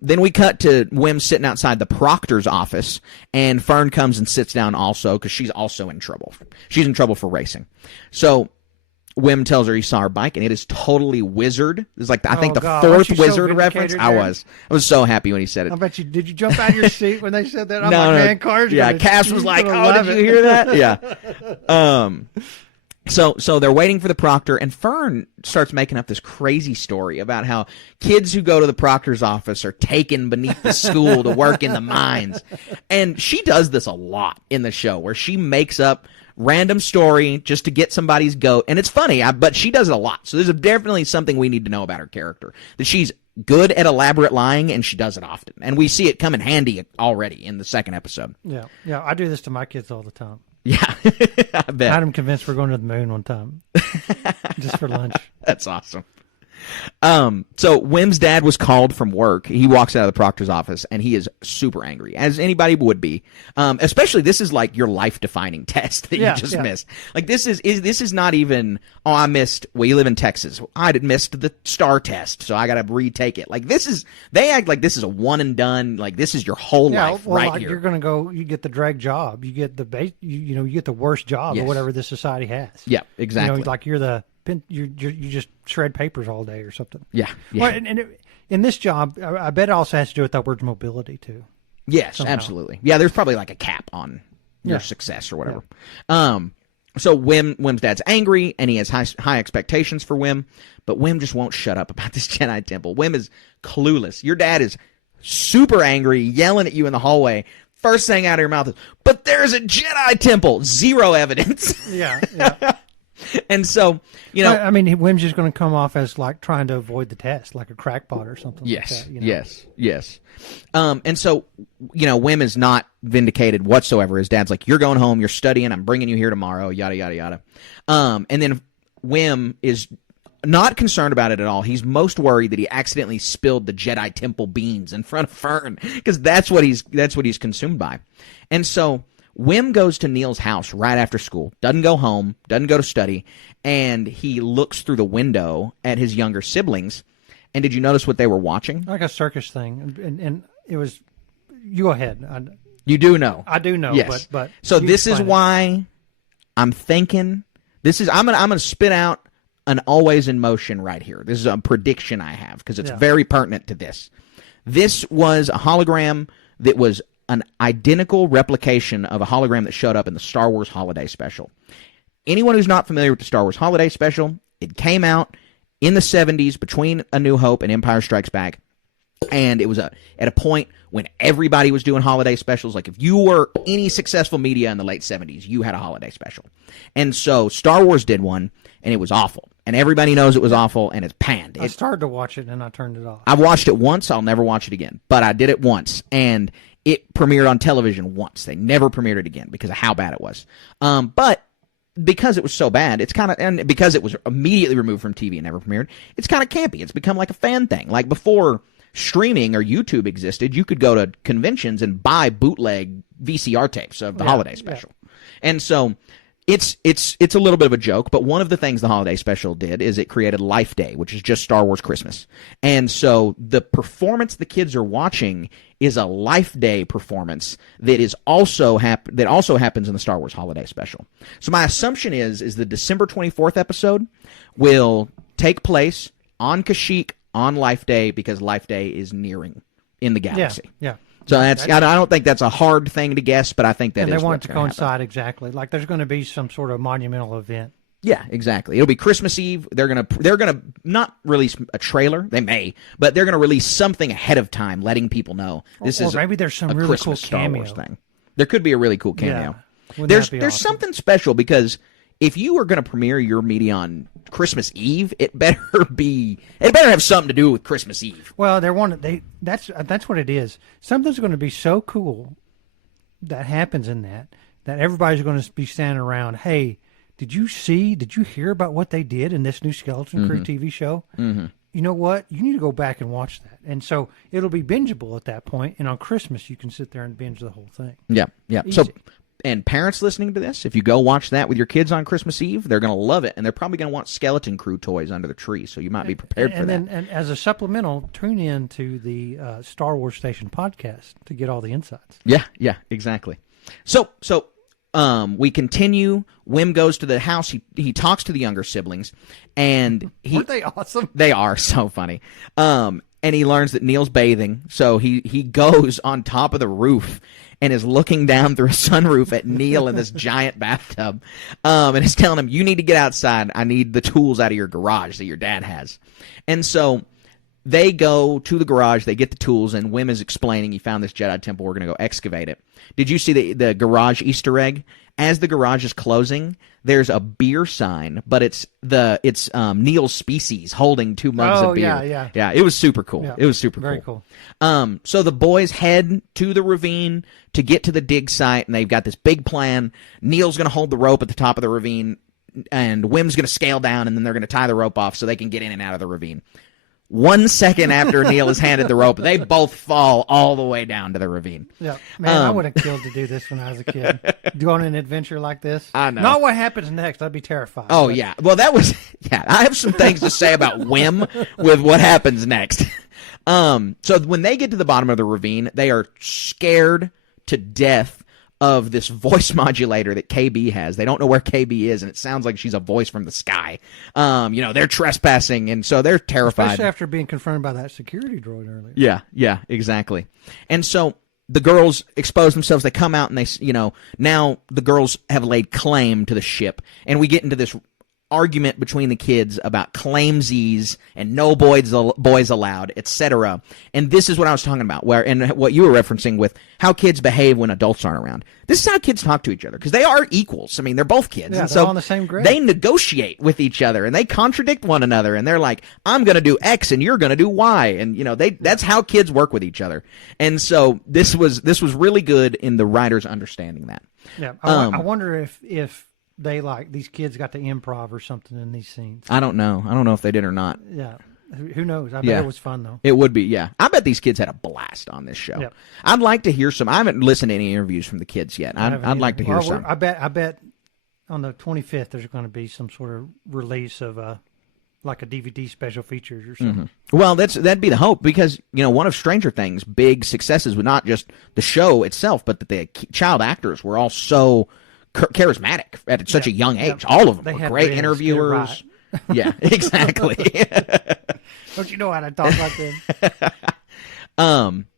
Then we cut to Wim sitting outside the proctor's office, and Fern comes and sits down also because she's also in trouble. She's in trouble for racing. So Wim tells her he saw her bike, and it is totally Wizard. It's like, I think the fourth Wizard reference. There? I was so happy when he said it. I bet you, did you jump out of your seat when they said that? No. Cars. Yeah, Cass was like, oh, did you hear that? Yeah. So they're waiting for the proctor, and Fern starts making up this crazy story about how kids who go to the proctor's office are taken beneath the school to work in the mines. And she does this a lot in the show, where she makes up random story just to get somebody's goat. And it's funny, but she does it a lot. So there's definitely something we need to know about her character, that she's good at elaborate lying, and she does it often. And we see it come in handy already in the second episode. Yeah, I do this to my kids all the time. Yeah, I bet. I had them convinced we're going to the moon one time, just for lunch. That's awesome. So Wim's dad was called from work. He walks out of the proctor's office, and he is super angry, as anybody would be. Especially, this is like your life-defining test that you just missed. Like, this is not even, I missed, well, you live in Texas. I missed the STAR test, so I got to retake it. Like, they act like this is a one and done. Like, this is your whole life right here. You're going to go, you get the drag job. You get the you get the worst job or whatever this society has. Yeah, exactly. Like you just shred papers all day or something. Yeah. Well, and in this job, I bet it also has to do with that word's mobility too. Yes, somehow. Absolutely. Yeah, there's probably like a cap on your success or whatever. Yeah. So Wim's dad's angry, and he has high expectations for Wim, but Wim just won't shut up about this Jedi temple. Wim is clueless. Your dad is super angry, yelling at you in the hallway. First thing out of your mouth is, but there's a Jedi temple. Zero evidence. Yeah. And so, Wim's just going to come off as like trying to avoid the test, like a crackpot or something. Yes, like that, yes. And so, Wim is not vindicated whatsoever. His dad's like, you're going home, you're studying, I'm bringing you here tomorrow, yada, yada, yada. And then Wim is not concerned about it at all. He's most worried that he accidentally spilled the Jedi temple beans in front of Fern, because that's what he's consumed by. And so Wim goes to Neil's house right after school, doesn't go home, doesn't go to study, and he looks through the window at his younger siblings. And did you notice what they were watching? Like a circus thing. And it was, you go ahead. You do know. I do know, yes. but so this is why I'm thinking, I'm gonna spit out an always in motion right here. This is a prediction I have, because it's very pertinent to this. This was a hologram that was an identical replication of a hologram that showed up in the Star Wars Holiday Special. Anyone who's not familiar with the Star Wars Holiday Special, it came out in the 70s between A New Hope and Empire Strikes Back. And it was at a point when everybody was doing holiday specials. Like if you were any successful media in the late 70s, you had a holiday special. And so Star Wars did one, and it was awful. And everybody knows it was awful, and it's panned. I started to watch it, and I turned it off. I've watched it once. I'll never watch it again. But I did it once, and it premiered on television once. They never premiered it again because of how bad it was. But because it was so bad, it's kind of, and because it was immediately removed from TV and never premiered, it's kind of campy. It's become like a fan thing. Like before streaming or YouTube existed, you could go to conventions and buy bootleg VCR tapes of the holiday special. And so it's a little bit of a joke, but one of the things the holiday special did is it created Life Day, which is just Star Wars Christmas. And so the performance the kids are watching is a Life Day performance that is also happens in the Star Wars holiday special. So my assumption is the December 24th episode will take place on Kashyyyk on Life Day because Life Day is nearing in the galaxy. Yeah. So I don't think that's a hard thing to guess, but I think that and is they want it to coincide happen. exactly. Like there's going to be some sort of monumental event. Yeah, exactly. It'll be Christmas Eve. They're gonna not release a trailer. They may, but they're gonna release something ahead of time, letting people know this is. Or maybe there's some a really Christmas cool Star cameo Wars thing. There could be a really cool cameo. Yeah. There's awesome? something special because if you are gonna premiere your media on Christmas Eve, it better have something to do with Christmas Eve. Well, that's what it is. Something's going to be so cool that happens in that everybody's going to be standing around. Hey, did you hear about what they did in this new Skeleton Crew TV show? Mm-hmm. You know what? You need to go back and watch that. And so it'll be bingeable at that point. And on Christmas, you can sit there and binge the whole thing. Yeah. Easy. So. And parents listening to this, if you go watch that with your kids on Christmas Eve, they're going to love it, and they're probably going to want Skeleton Crew toys under the tree, so you might be prepared for that. And as a supplemental, tune in to the Star Wars Station podcast to get all the insights. Yeah, exactly. So we continue. Wim goes to the house. He talks to the younger siblings, and Weren't they awesome? They are so funny. And he learns that Neil's bathing, so he goes on top of the roof and is looking down through a sunroof at Neil in this giant bathtub, and is telling him, "You need to get outside. I need the tools out of your garage that your dad has." And so they go to the garage. They get the tools, and Wim is explaining he found this Jedi temple. We're going to go excavate it. Did you see the garage Easter egg? As the garage is closing, there's a beer sign, but it's Neil's species holding 2 mugs of beer. Yeah. It was super cool. Yeah. It was super Very cool. So the boys head to the ravine to get to the dig site, and they've got this big plan. Neil's going to hold the rope at the top of the ravine, and Wim's going to scale down, and then they're going to tie the rope off so they can get in and out of the ravine. 1 second after Neil is handed the rope, they both fall all the way down to the ravine. Yeah, man, I would have killed to do this when I was a kid. Go on an adventure like this. I know. Not what happens next. I'd be terrified. Oh, yeah. Well, that was... Yeah, I have some things to say about Wim with what happens next. So when they get to the bottom of the ravine, they are scared to death of this voice modulator that KB has. They don't know where KB is, and it sounds like she's a voice from the sky. They're trespassing, and so they're terrified. Especially after being confronted by that security droid earlier. Yeah, exactly. And so the girls expose themselves. They come out, and they, now the girls have laid claim to the ship, and we get into this argument between the kids about claimsies and no boys allowed, etc. And this is what I was talking about, and what you were referencing with how kids behave when adults aren't around. This is how kids talk to each other because they are equals. I mean, they're both kids, yeah, and they're so on the same grade. They negotiate with each other and they contradict one another. And they're like, "I'm going to do X and you're going to do Y," and that's how kids work with each other. And so this was really good in the writers understanding that. Yeah, I wonder if they these kids got to improv or something in these scenes. I don't know if they did or not. Yeah. Who knows? I bet it was fun, though. It would be, yeah. I bet these kids had a blast on this show. Yep. I'd like to hear some. I haven't listened to any interviews from the kids yet. I'd like to hear some. I bet on the 25th there's going to be some sort of release of like a DVD special features or something. Mm-hmm. Well, that'd be the hope because, one of Stranger Things' big successes was not just the show itself, but that the child actors were all so charismatic at such a young age. All of them were great interviewers. Right. Yeah, exactly. Don't you know how to talk like this?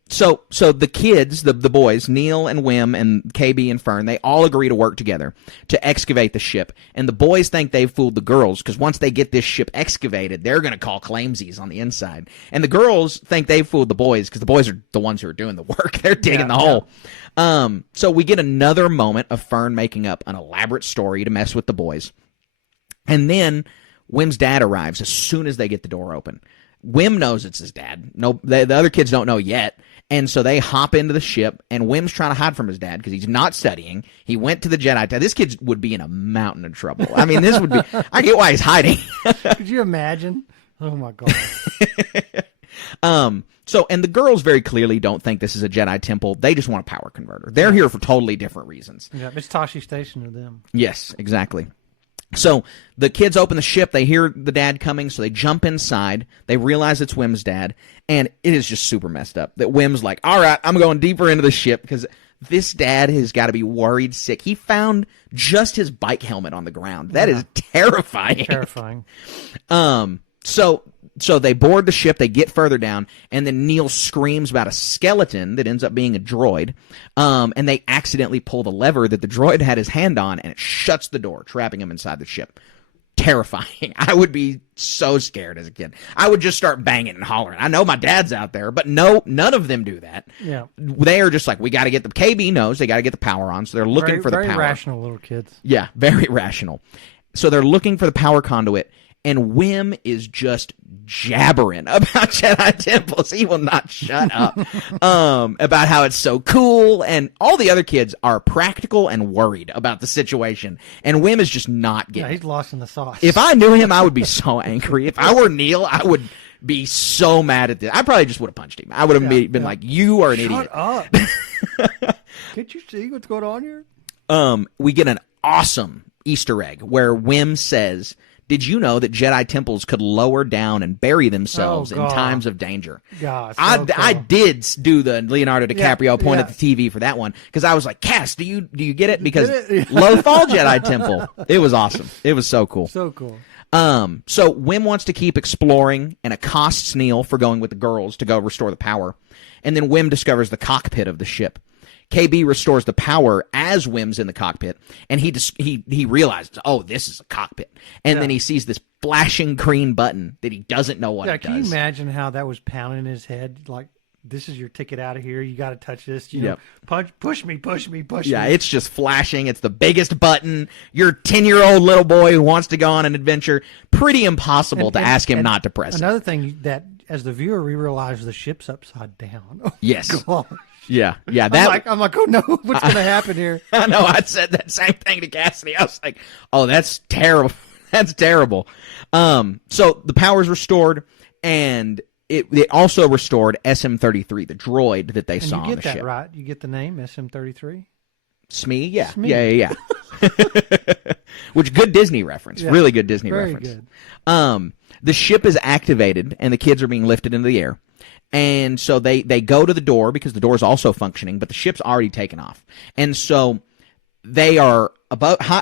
So the kids, the boys, Neil and Wim and KB and Fern, they all agree to work together to excavate the ship. And the boys think they've fooled the girls because once they get this ship excavated, they're going to call claimsies on the inside. And the girls think they've fooled the boys because the boys are the ones who are doing the work. They're digging the hole. So we get another moment of Fern making up an elaborate story to mess with the boys. And then Wim's dad arrives as soon as they get the door open. Wim knows it's his dad. No, the other kids don't know yet. And so they hop into the ship, and Wim's trying to hide from his dad because he's not studying. He went to the Jedi. This kid would be in a mountain of trouble. I mean, this would be... I get why he's hiding. Could you imagine? Oh, my God. And the girls very clearly don't think this is a Jedi temple. They just want a power converter. They're here for totally different reasons. Yeah, it's Tashi Station to them. Yes, exactly. So the kids open the ship. They hear the dad coming, so they jump inside. They realize it's Wim's dad, and it is just super messed up. That Wim's like, all right, I'm going deeper into the ship because this dad has got to be worried sick. He found just his bike helmet on the ground. That is terrifying. Terrifying. So they board the ship, they get further down, and then Neil screams about a skeleton that ends up being a droid, and they accidentally pull the lever that the droid had his hand on, and it shuts the door, trapping him inside the ship. Terrifying. I would be so scared as a kid. I would just start banging and hollering. I know my dad's out there, but no, none of them do that. Yeah. They are just like, we got to get the... KB knows they got to get the power on, so they're looking for the power. Very rational little kids. Yeah, very rational. So they're looking for the power conduit, and Wim is just jabbering about Jedi temples. He will not shut up about how it's so cool. And all the other kids are practical and worried about the situation. And Wim is just not getting he's lost in the sauce. If I knew him, I would be so angry. If I were Neil, I would be so mad at this. I probably just would have punched him. I would have been like, you are an idiot. Shut up. Can't you see what's going on here? We get an awesome Easter egg where Wim says... Did you know that Jedi temples could lower down and bury themselves in times of danger? God, I did do the Leonardo DiCaprio point at the TV for that one because I was like, Cass, do you get it? Because low fall Jedi temple. It was awesome. It was so cool. So cool. So Wim wants to keep exploring and accosts Neil for going with the girls to go restore the power. And then Wim discovers the cockpit of the ship. KB restores the power as Wim's in the cockpit, and he realizes, oh, this is a cockpit. And then he sees this flashing green button that he doesn't know what it does. Can you imagine how that was pounding in his head? Like, this is your ticket out of here. You got to touch this. You know, push me. Yeah, it's just flashing. It's the biggest button. You're a 10-year-old little boy who wants to go on an adventure. Pretty impossible to ask him not to press it. Another thing that, as the viewer, we realize the ship's upside down. Oh, yes. gosh. Yeah. I'm like, oh no, what's going to happen here? I know. I said that same thing to Cassidy. I was like, oh, that's terrible. That's terrible. So the power's restored, and it also restored SM-33, the droid that they saw on the ship. You get that right? You get the name SM-33? Smee? Yeah. Smee. Yeah. Which, good Disney reference. Yeah. Really good Disney reference. Very good. The ship is activated, and the kids are being lifted into the air. And so they go to the door because the door is also functioning, but the ship's already taken off. And so they are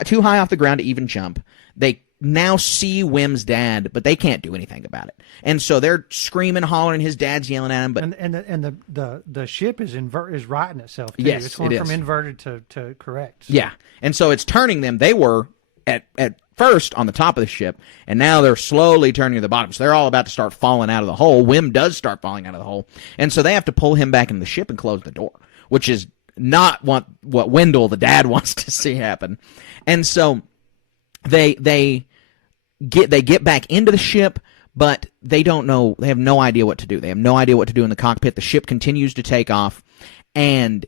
too high off the ground to even jump. They now see Wim's dad, but they can't do anything about it. And so they're screaming, hollering. His dad's yelling at him. But the ship is righting itself too. Yes, it's going it from is. Inverted to correct. So. Yeah, and so it's turning them. They were at first on the top of the ship, and now they're slowly turning to the bottom. So they're all about to start falling out of the hole. Wim does start falling out of the hole, and so they have to pull him back into the ship and close the door, which is not what Wendell, the dad, wants to see happen. And so they get back into the ship, but they don't know. They have no idea what to do. They have no idea what to do in the cockpit. The ship continues to take off, and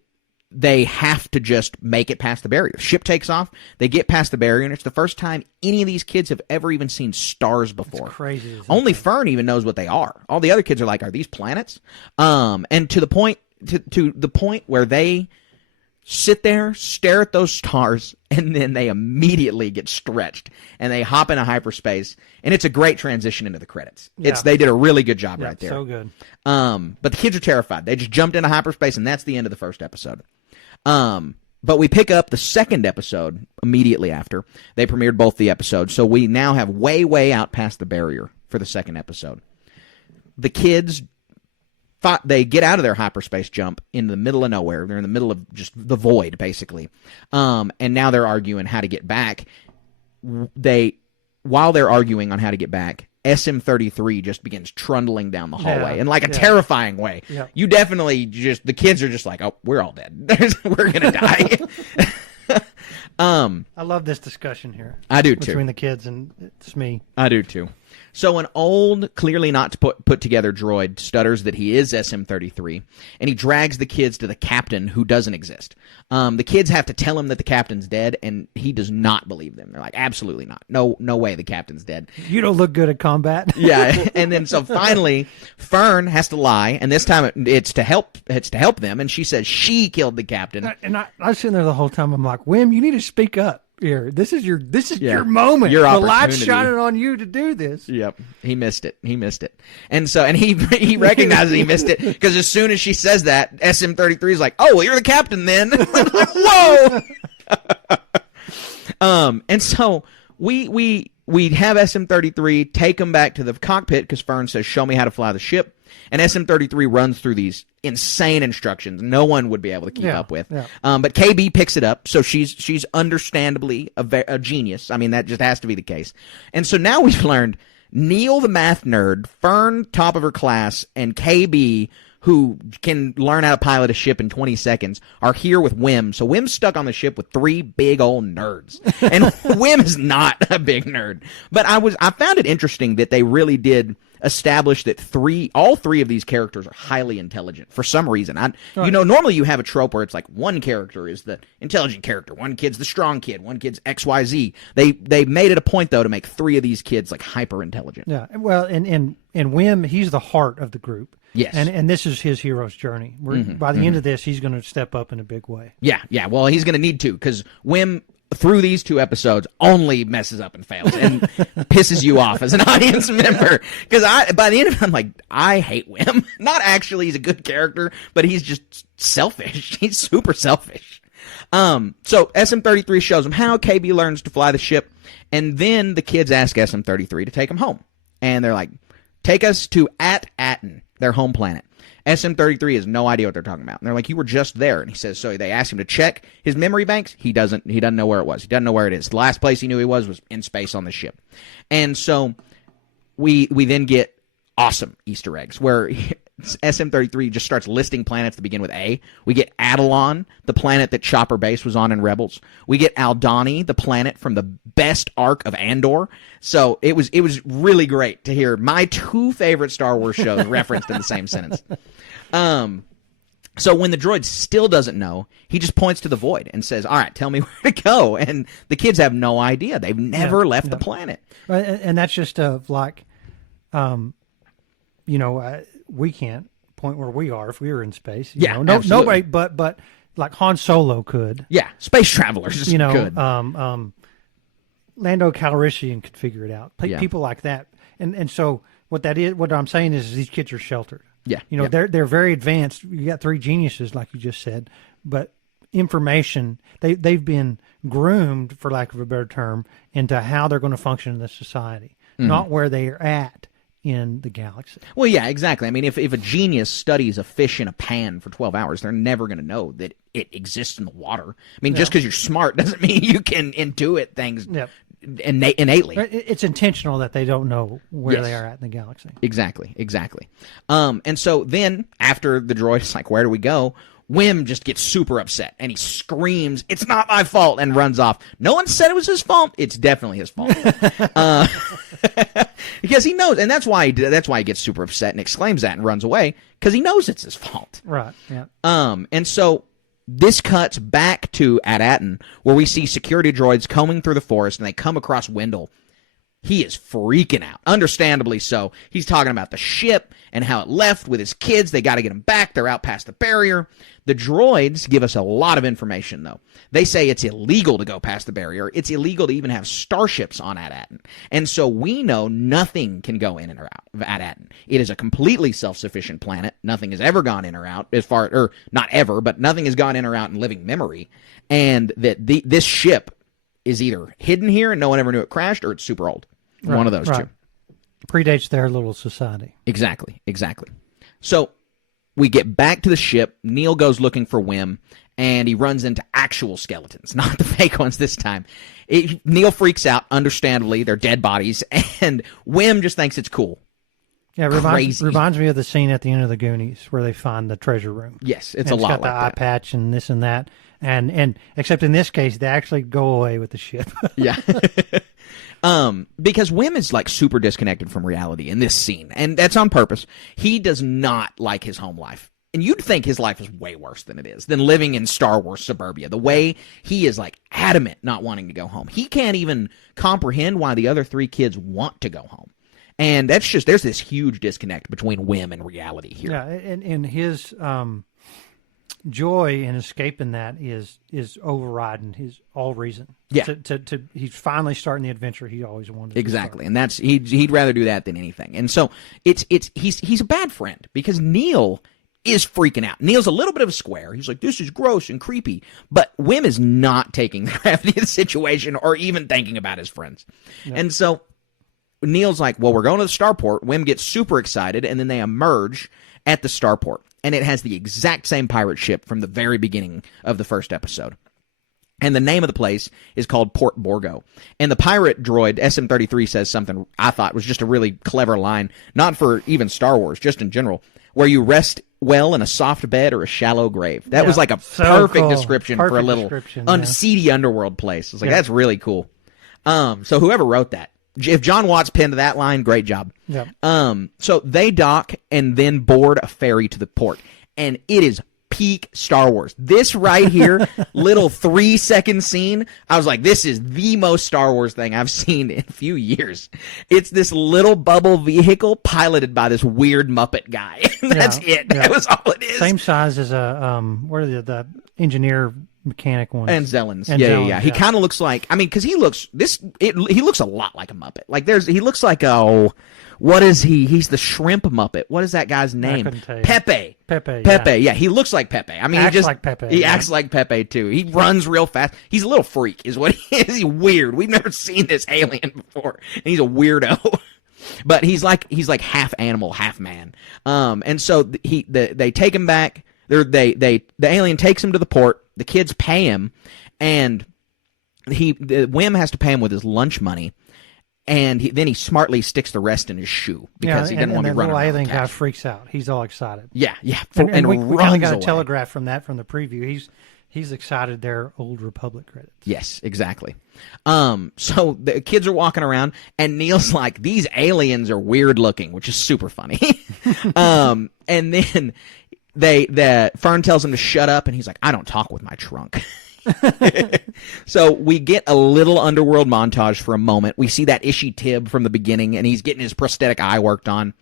they have to just make it past the barrier. The ship takes off, they get past the barrier, and it's the first time any of these kids have ever even seen stars before. It's crazy. Only Fern even knows what they are. All the other kids are like, are these planets? And to the point where they sit there, stare at those stars, and then they immediately get stretched, and they hop into hyperspace, and it's a great transition into the credits. Yeah. They did a really good job right there. So good. But the kids are terrified. They just jumped into hyperspace, and that's the end of the first episode. But we pick up the second episode immediately after. They premiered both the episodes, so we now have way out past the barrier for the second episode. The kids they get out of their hyperspace jump in the middle of nowhere. They're in the middle of just the void, basically. And now they're arguing how to get back. While they're arguing on how to get back, SM-33 just begins trundling down the hallway in like a terrifying way. Yeah. You definitely the kids are just like, oh, we're all dead. We're going to die. I love this discussion here. I do too. Between the kids and it's me. I do too. So an old, clearly not put together droid stutters that he is SM-33, and he drags the kids to the captain who doesn't exist. The kids have to tell him that the captain's dead, and he does not believe them. They're like, absolutely not. No way the captain's dead. You don't look good at combat. Yeah, and then so finally, Fern has to lie, and this time it's to help them, and she says she killed the captain. And I was sitting there the whole time. I'm like, Wim, you need to speak up. Here, this is your moment. Your the light's shining on you to do this. Yep, he missed it. And he recognizes he missed it because as soon as she says that, SM-33 is like, "Oh, well, you're the captain then." Whoa. And so we have SM-33 take him back to the cockpit because Fern says, "Show me how to fly the ship." And SM-33 runs through these insane instructions no one would be able to keep up with. Yeah. But KB picks it up, so she's understandably a genius. I mean, that just has to be the case. And so now we've learned Neil the math nerd, Fern top of her class, and KB, who can learn how to pilot a ship in 20 seconds, are here with Wim. So Wim's stuck on the ship with 3 big old nerds. And Wim is not a big nerd. But I found it interesting that they really did establish that all three of these characters are highly intelligent for some reason. Normally you have a trope where it's like one character is the intelligent character, one kid's the strong kid, one kid's XYZ. They made it a point though to make 3 of these kids like hyper intelligent. Yeah. Well, and Wim, he's the heart of the group. Yes. And this is his hero's journey. By the end of this, he's going to step up in a big way. Yeah. Well, he's going to need to because Wim, through these 2 episodes, only messes up and fails and pisses you off as an audience member. Because by the end of it, I'm like, I hate Wim. Not actually, he's a good character, but he's just selfish. He's super selfish. So SM-33 shows him how KB learns to fly the ship, and then the kids ask SM-33 to take him home. And they're like, take us to At-Atten, their home planet. SM-33 has no idea what they're talking about. And they're like, you were just there. And he says, so they asked him to check his memory banks. He doesn't know where it was. He doesn't know where it is. The last place he knew he was in space on the ship. And so we then get awesome Easter eggs where SM-33 just starts listing planets that begin with A. We get Adelon, the planet that Chopper Base was on in Rebels. We get Aldani, the planet from the best arc of Andor. So it was really great to hear my 2 favorite Star Wars shows referenced in the same sentence. So when the droid still doesn't know, he just points to the void and says, all right, tell me where to go. And the kids have no idea. They've never left the planet. Right, and that's just we can't point where we are if we were in space. Nobody, but like Han Solo could. Yeah, space travelers could. Lando Calrissian could figure it out. People like that. And so what I'm saying is these kids are sheltered. Yeah. They're very advanced. You got 3 geniuses, like you just said, but information, they've been groomed, for lack of a better term, into how they're going to function in this society, not where they are at in the galaxy. Well, yeah, exactly. I mean, if a genius studies a fish in a pan for 12 hours, they're never going to know that it exists in the water. I mean, just because you're smart doesn't mean you can intuit things innately. It's intentional that they don't know where they are at in the galaxy. Exactly. And so then, after the droid is like, where do we go? Wim just gets super upset, and he screams, it's not my fault, and runs off. No one said it was his fault. It's definitely his fault. Because he knows, and that's why he gets super upset and exclaims that and runs away, because he knows it's his fault. Right, yeah. And so this cuts back to At-Atten, where we see security droids combing through the forest, and they come across Wendell. He is freaking out, understandably so. He's talking about the ship and how it left with his kids. They got to get him back. They're out past the barrier. The droids give us a lot of information, though. They say it's illegal to go past the barrier. It's illegal to even have starships on At-Atten. And so we know nothing can go in or out of At-Atten. It is a completely self-sufficient planet. Nothing has ever gone in or out, or not ever, but nothing has gone in or out in living memory. And that this ship is either hidden here and no one ever knew it crashed, or it's super old. Right, one of those two. Predates their little society. Exactly. So we get back to the ship. Neil goes looking for Wim, and he runs into actual skeletons, not the fake ones this time. Neil freaks out, understandably. They're dead bodies, and Wim just thinks it's cool. Yeah, reminds me of the scene at the end of the Goonies where they find the treasure room. Yes, it's a lot like that. It's got the eye patch and this and that. And except in this case, they actually go away with the ship. Yeah. Because Wim is like super disconnected from reality in this scene, and that's on purpose. He does not like his home life. And you'd think his life is way worse than it is, than living in Star Wars suburbia. The way he is like adamant not wanting to go home. He can't even comprehend why the other 3 kids want to go home. And that's just, there's this huge disconnect between Wim and reality here. Yeah, and his joy in escaping that is overriding his all reason. Yeah. He's finally starting the adventure he always wanted to Exactly. start. And that's, he'd rather do that than anything. And so he's a bad friend because Neil is freaking out. Neil's a little bit of a square. He's like, this is gross and creepy. But Wim is not taking the gravity of the situation or even thinking about his friends. No. And so Neil's like, well, we're going to the starport. Wim gets super excited, and then they emerge at the starport. And it has the exact same pirate ship from the very beginning of the first episode. And the name of the place is called Port Borgo. And the pirate droid, SM-33, says something I thought was just a really clever line, not for even Star Wars, just in general, where you rest well in a soft bed or a shallow grave. That was like a perfect description for a little seedy underworld place. It's like, that's really cool. So whoever wrote that, if John Watts penned that line, great job. Yep. So they dock and then board a ferry to the port. And it is peak Star Wars. This right here, little 3-second scene, I was like, this is the most Star Wars thing I've seen in a few years. It's this little bubble vehicle piloted by this weird Muppet guy. That's it. Yeah. That was all it is. Same size as what are the engineer mechanic ones? And Zellens. Yeah. He kind of looks like, I mean, because he looks a lot like a Muppet. Like he looks like what is he? He's the shrimp Muppet. What is that guy's name? Pepe. Pepe. Yeah, he looks like Pepe. I mean, acts like Pepe. He acts like Pepe too. He runs real fast. He's a little freak, is what he is. He's weird. We've never seen this alien before, and he's a weirdo. But he's like half animal, half man. And so they take him back. The alien takes him to the port. The kids pay him, and Wim has to pay him with his lunch money. And then he smartly sticks the rest in his shoe because he doesn't want to be running around. And the little alien guy freaks out. He's all excited. Yeah. And we kind of got a telegraph from that from the preview. He's excited they're Old Republic credits. Yes, exactly. So the kids are walking around, and Neil's like, these aliens are weird looking, which is super funny. And then Fern tells him to shut up, and he's like, I don't talk with my trunk. So we get a little underworld montage for a moment. We see that Ishi Tib from the beginning, and he's getting his prosthetic eye worked on.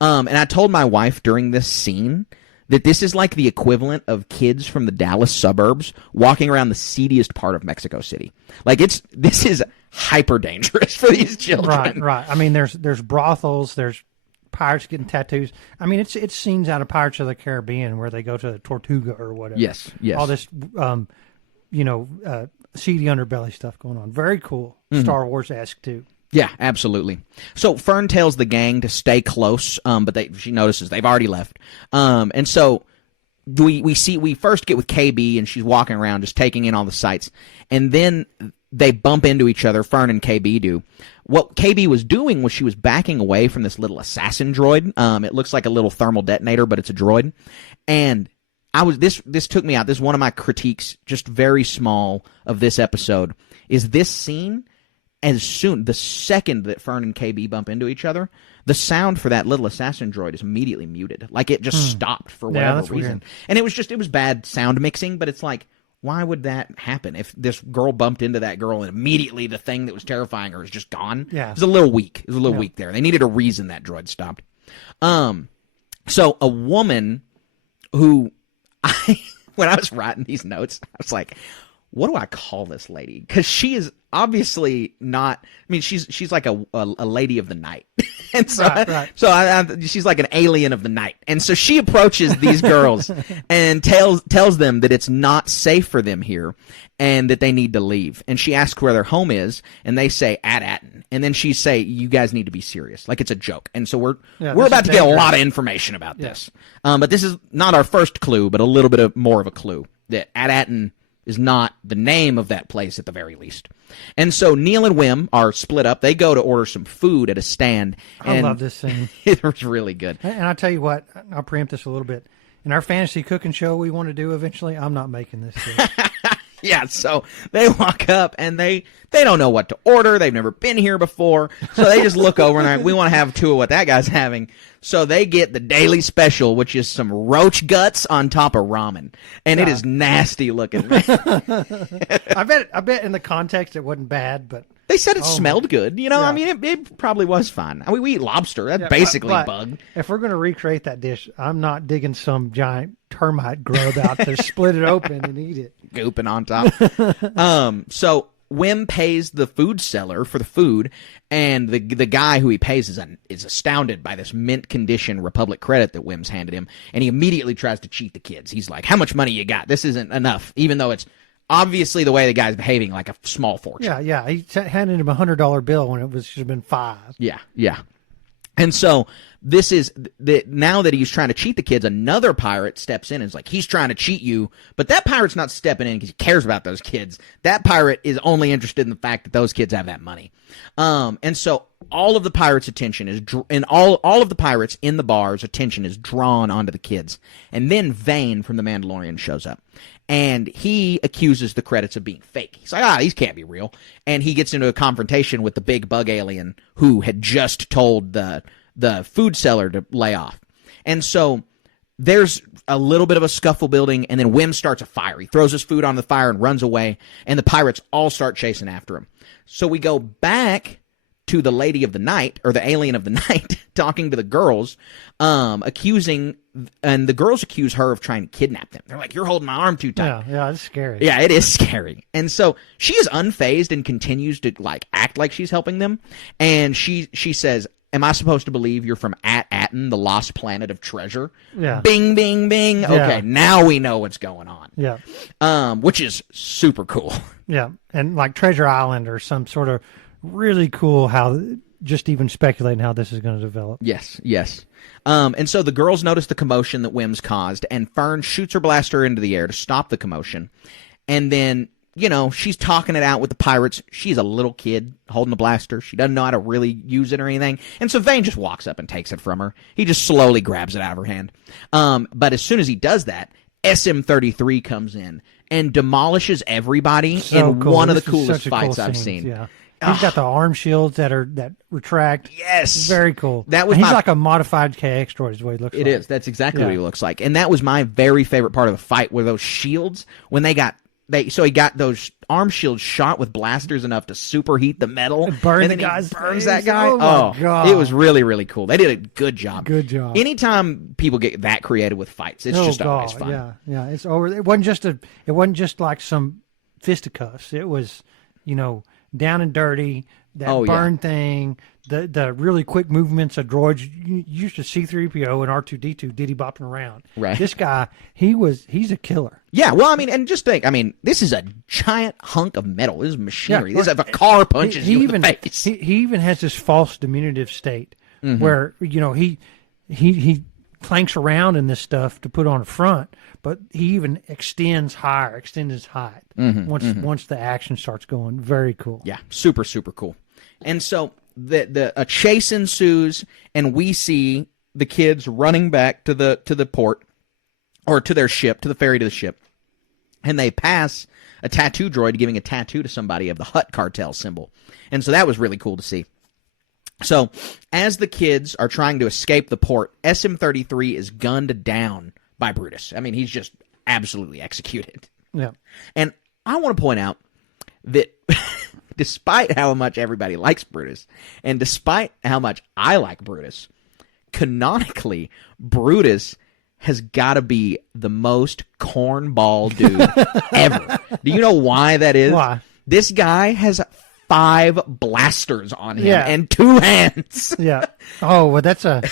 And I told my wife during this scene that this is like the equivalent of kids from the Dallas suburbs walking around the seediest part of Mexico City. Like this is hyper dangerous for these children. Right. I mean, there's brothels, there's pirates getting tattoos. I mean, it's scenes out of Pirates of the Caribbean where they go to the Tortuga or whatever. Yes. All this, seedy underbelly stuff going on. Very cool. Star Wars-esque too. Yeah, absolutely. So Fern tells the gang to stay close, but she notices they've already left. And so we first get with KB, and she's walking around just taking in all the sights. And then they bump into each other, Fern and KB do. What KB was doing was she was backing away from this little assassin droid. It looks like a little thermal detonator, but it's a droid. And this took me out. This is one of my critiques, just very small, of this episode, is this scene. The second that Fern and KB bump into each other, the sound for that little assassin droid is immediately muted. Like it just stopped for whatever reason. Weird. And it was bad sound mixing, but it's like, why would that happen if this girl bumped into that girl and immediately the thing that was terrifying her is just gone? Yeah. It was a little weak. It was a little weak there. They needed a reason that droid stopped. So a woman who when I was writing these notes, I was like, what do I call this lady? Because she is obviously not. I mean, she's like a lady of the night, and so she's like an alien of the night. And so she approaches these girls and tells them that it's not safe for them here, and that they need to leave. And she asks where their home is, and they say at Atten. And then she say, "You guys need to be serious, like it's a joke." And so we're about to get a lot of information about this. But this is not our first clue, but a little bit more of a clue that at Atten is not the name of that place at the very least. And so Neil and Wim are split up. They go to order some food at a stand. I love this scene. It was really good. And I'll tell you what, I'll preempt this a little bit. In our fantasy cooking show we want to do eventually, I'm not making this dish. Yeah, so they walk up and they don't know what to order. They've never been here before. So they just look over and are like, we want to have two of what that guy's having. So they get the daily special, which is some roach guts on top of ramen. And it is nasty looking. I bet in the context it wasn't bad, but they said it smelled good. You know, I mean, it probably was fine. I mean, we eat lobster. That's basically but bug. If we're going to recreate that dish, I'm not digging some giant termite grub out to split it open and eat it. Gooping on top. So Wim pays the food seller for the food, and the guy who he pays is astounded by this mint condition Republic credit that Wim's handed him, and he immediately tries to cheat the kids. He's like, "How much money you got? This isn't enough," even though it's obviously the way the guy's behaving like a small fortune. Yeah. He handed him $100 bill when it should have been $5. Yeah. And so this is now that he's trying to cheat the kids, another pirate steps in and is like, he's trying to cheat you, but that pirate's not stepping in because he cares about those kids. That pirate is only interested in the fact that those kids have that money. And so all of the pirates' attention is, and all of the pirates in the bar's attention is drawn onto the kids. And then Vane from The Mandalorian shows up. And he accuses the credits of being fake. He's like, these can't be real. And he gets into a confrontation with the big bug alien who had just told the food seller to lay off. And so there's a little bit of a scuffle building, and then Wim starts a fire. He throws his food on the fire and runs away, and the pirates all start chasing after him. So we go back to the lady of the night, or the alien of the night, talking to the girls, accusing, and the girls accuse her of trying to kidnap them. They're like, "You're holding my arm too tight." Yeah, it's scary. Yeah, it is scary. And so she is unfazed and continues to act like she's helping them. And she says, "Am I supposed to believe you're from Atten, the lost planet of treasure?" Yeah. Bing, bing, bing. Yeah. Okay, now we know what's going on. Yeah. Which is super cool. Yeah, and like Treasure Island or some sort of really cool how just even speculating how this is going to develop. Yes. And so the girls notice the commotion that Wim's caused, and Fern shoots her blaster into the air to stop the commotion. And then, she's talking it out with the pirates. She's a little kid holding a blaster. She doesn't know how to really use it or anything. And so Vane just walks up and takes it from her. He just slowly grabs it out of her hand. But as soon as he does that, SM-33 comes in and demolishes everybody in cool. one of the This is coolest such a fights cool I've scene. seen. Yeah. He's got the arm shields that retract. Yes. Very cool. That was he's like a modified KX droid is what he looks like. It is. That's exactly what he looks like. And that was my very favorite part of the fight, were those shields when he got those arm shields shot with blasters enough to superheat the metal. Burn and the then guy's he burns face. that guy. Oh my God. It was really, really cool. They did a good job. Good job. Anytime people get that creative with fights, it's just always fun. Yeah. It's over. It wasn't just like some fisticuffs. It was, down and dirty. That burn thing, the really quick movements of droids. You used to C-3PO and R2-D2 diddy-bopping around. Right. This guy, he's a killer. Yeah, well, and just think, this is a giant hunk of metal. This is machinery. This is if a car punches you in the face. He even has this false diminutive state where, he clanks around in this stuff to put on a front, but he even extends his height once the action starts going. Very cool. Yeah, super, super cool. And so a chase ensues, and we see the kids running back to the port, or to their ship, to the ferry to the ship, and they pass a tattoo droid giving a tattoo to somebody of the Hutt cartel symbol. And so that was really cool to see. So as the kids are trying to escape the port, SM-33 is gunned down by Brutus. He's just absolutely executed. Yeah. And I want to point out that despite how much everybody likes Brutus, and despite how much I like Brutus, canonically, Brutus has got to be the most cornball dude ever. Do you know why that is? Why? This guy has 5 blasters on him Yeah. and 2 hands. Yeah. Oh, well, that's a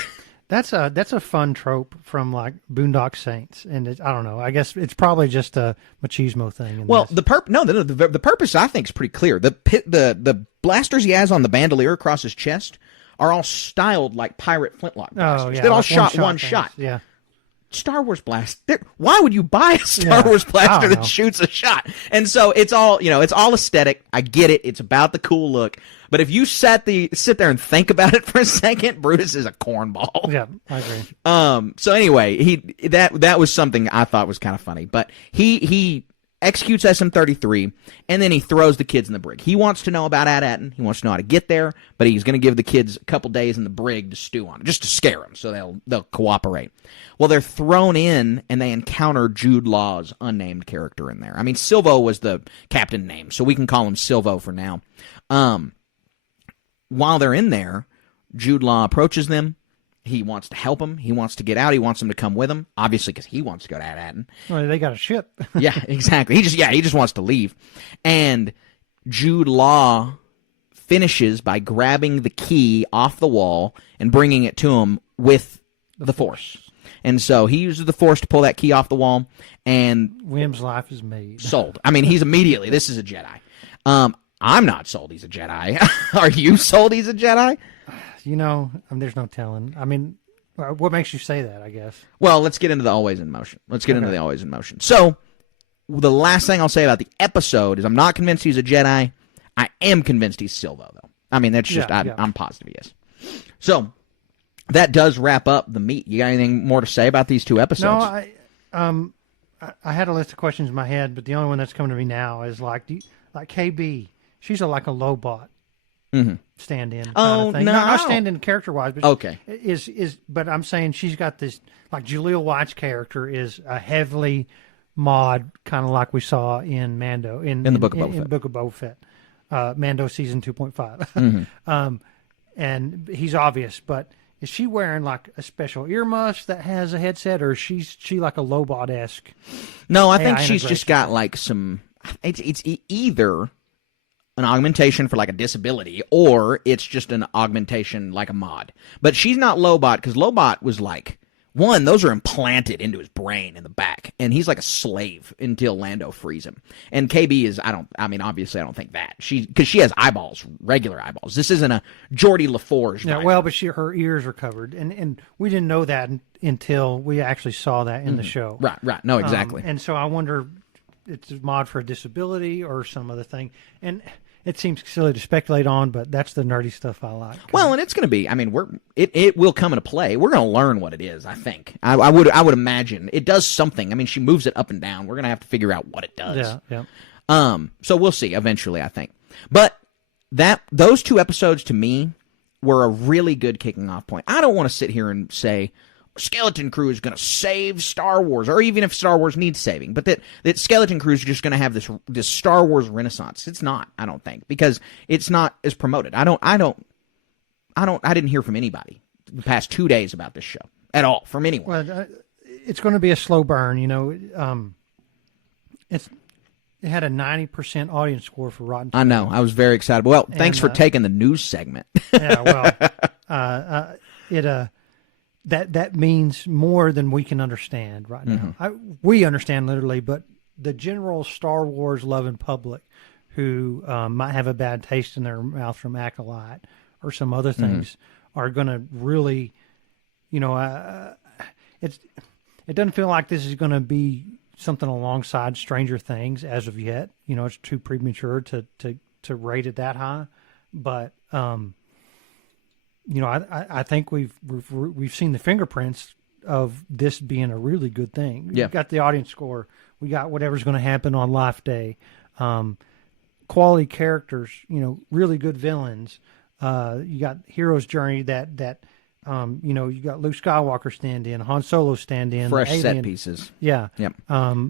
fun trope from like Boondock Saints, and I don't know. I guess it's probably just a machismo thing. Well, the purpose I think is pretty clear. The blasters he has on the bandolier across his chest are all styled like pirate flintlock blasters. yeah, They're all like shot one one things. shot. Yeah. Star Wars blast. Why would you buy a Star Wars I blaster don't that know. shoots a shot? And so it's all it's all aesthetic. I get it. It's about the cool look. But if you sit there and think about it for a second, Brutus is a cornball. Yeah, I agree. So anyway, that was something I thought was kind of funny. But he executes SM-33, and then he throws the kids in the brig. He wants to know about AT-ATN. He wants to know how to get there, but he's going to give the kids a couple days in the brig to stew on it, just to scare them, so they'll cooperate. Well, they're thrown in, and they encounter Jude Law's unnamed character in there. I mean, Silvo was the captain name, so we can call him Silvo for now. While they're in there, Jude Law approaches them. He wants to help them. He wants to get out. He wants them to come with him, obviously, because he wants to go to AT-ATN. Well, they got a ship. Yeah, exactly. He just wants to leave. And Jude Law finishes by grabbing the key off the wall and bringing it to him with the Force. And so he uses the Force to pull that key off the wall, and Wim's life is made. sold. I mean, he's immediately, this is a Jedi. I'm not sold he's a Jedi. Are you sold he's a Jedi? There's no telling. I mean, what makes you say that, I guess? Well, let's get into the Always in Motion. So, the last thing I'll say about the episode is I'm not convinced he's a Jedi. I am convinced he's Silvo, though. I mean, that's just, I'm positive he is. So, that does wrap up the meat. You got anything more to say about these 2 episodes? No, I had a list of questions in my head, but the only one that's coming to me now is like KB. She's like a Lobot stand-in kind of thing. no, Not stand-in character-wise, but okay. But I'm saying she's got this, like Jaleel White's character is a heavily mod, kind of like we saw in Mando in the Book of Boba Fett. In Book of Boba Fett, Mando season 2.5, and he's obvious. But is she wearing like a special earmuff that has a headset, or is she like a Lobot-esque? No, I think AI she's just integration. got like some. It's either an augmentation for like a disability, or it's just an augmentation like a mod. But she's not Lobot, because Lobot was like, those are implanted into his brain in the back, and he's like a slave until Lando frees him. And KB is, obviously I don't think that. Because she has eyeballs, regular eyeballs. This isn't a Geordie LaForge. Yeah, well, but her ears are covered, and we didn't know that until we actually saw that in the show. Right. No, exactly. And so I wonder, it's a mod for a disability or some other thing, and it seems silly to speculate on, but that's the nerdy stuff I like. Well, and it's going to be. I mean, it will come into play. We're going to learn what it is. I think. I would imagine it does something. I mean, she moves it up and down. We're going to have to figure out what it does. Yeah. So we'll see eventually, I think. But those 2 episodes to me were a really good kicking off point. I don't want to sit here and say Skeleton Crew is going to save Star Wars, or even if Star Wars needs saving, but that Skeleton Crew is just going to have this Star Wars renaissance. It's not, I don't think, because it's not as promoted. I didn't hear from anybody the past 2 days about this show at all, from anyone. Well, it's going to be a slow burn, it had a 90% audience score for Rotten Tomatoes. I know. I was very excited. Well, thanks for taking the news segment. Yeah, well, that means more than we can understand right now. We understand literally, but the general Star Wars loving public who might have a bad taste in their mouth from Acolyte or some other things are going to really, it doesn't feel like this is going to be something alongside Stranger Things as of yet. It's too premature to rate it that high, but I think we've seen the fingerprints of this being a really good thing. Yeah. We've got the audience score. We got whatever's going to happen on Life Day. Quality characters, really good villains. You got Hero's Journey that you got Luke Skywalker stand in, Han Solo stand in, Fresh Alien. set pieces. Yeah. Yep.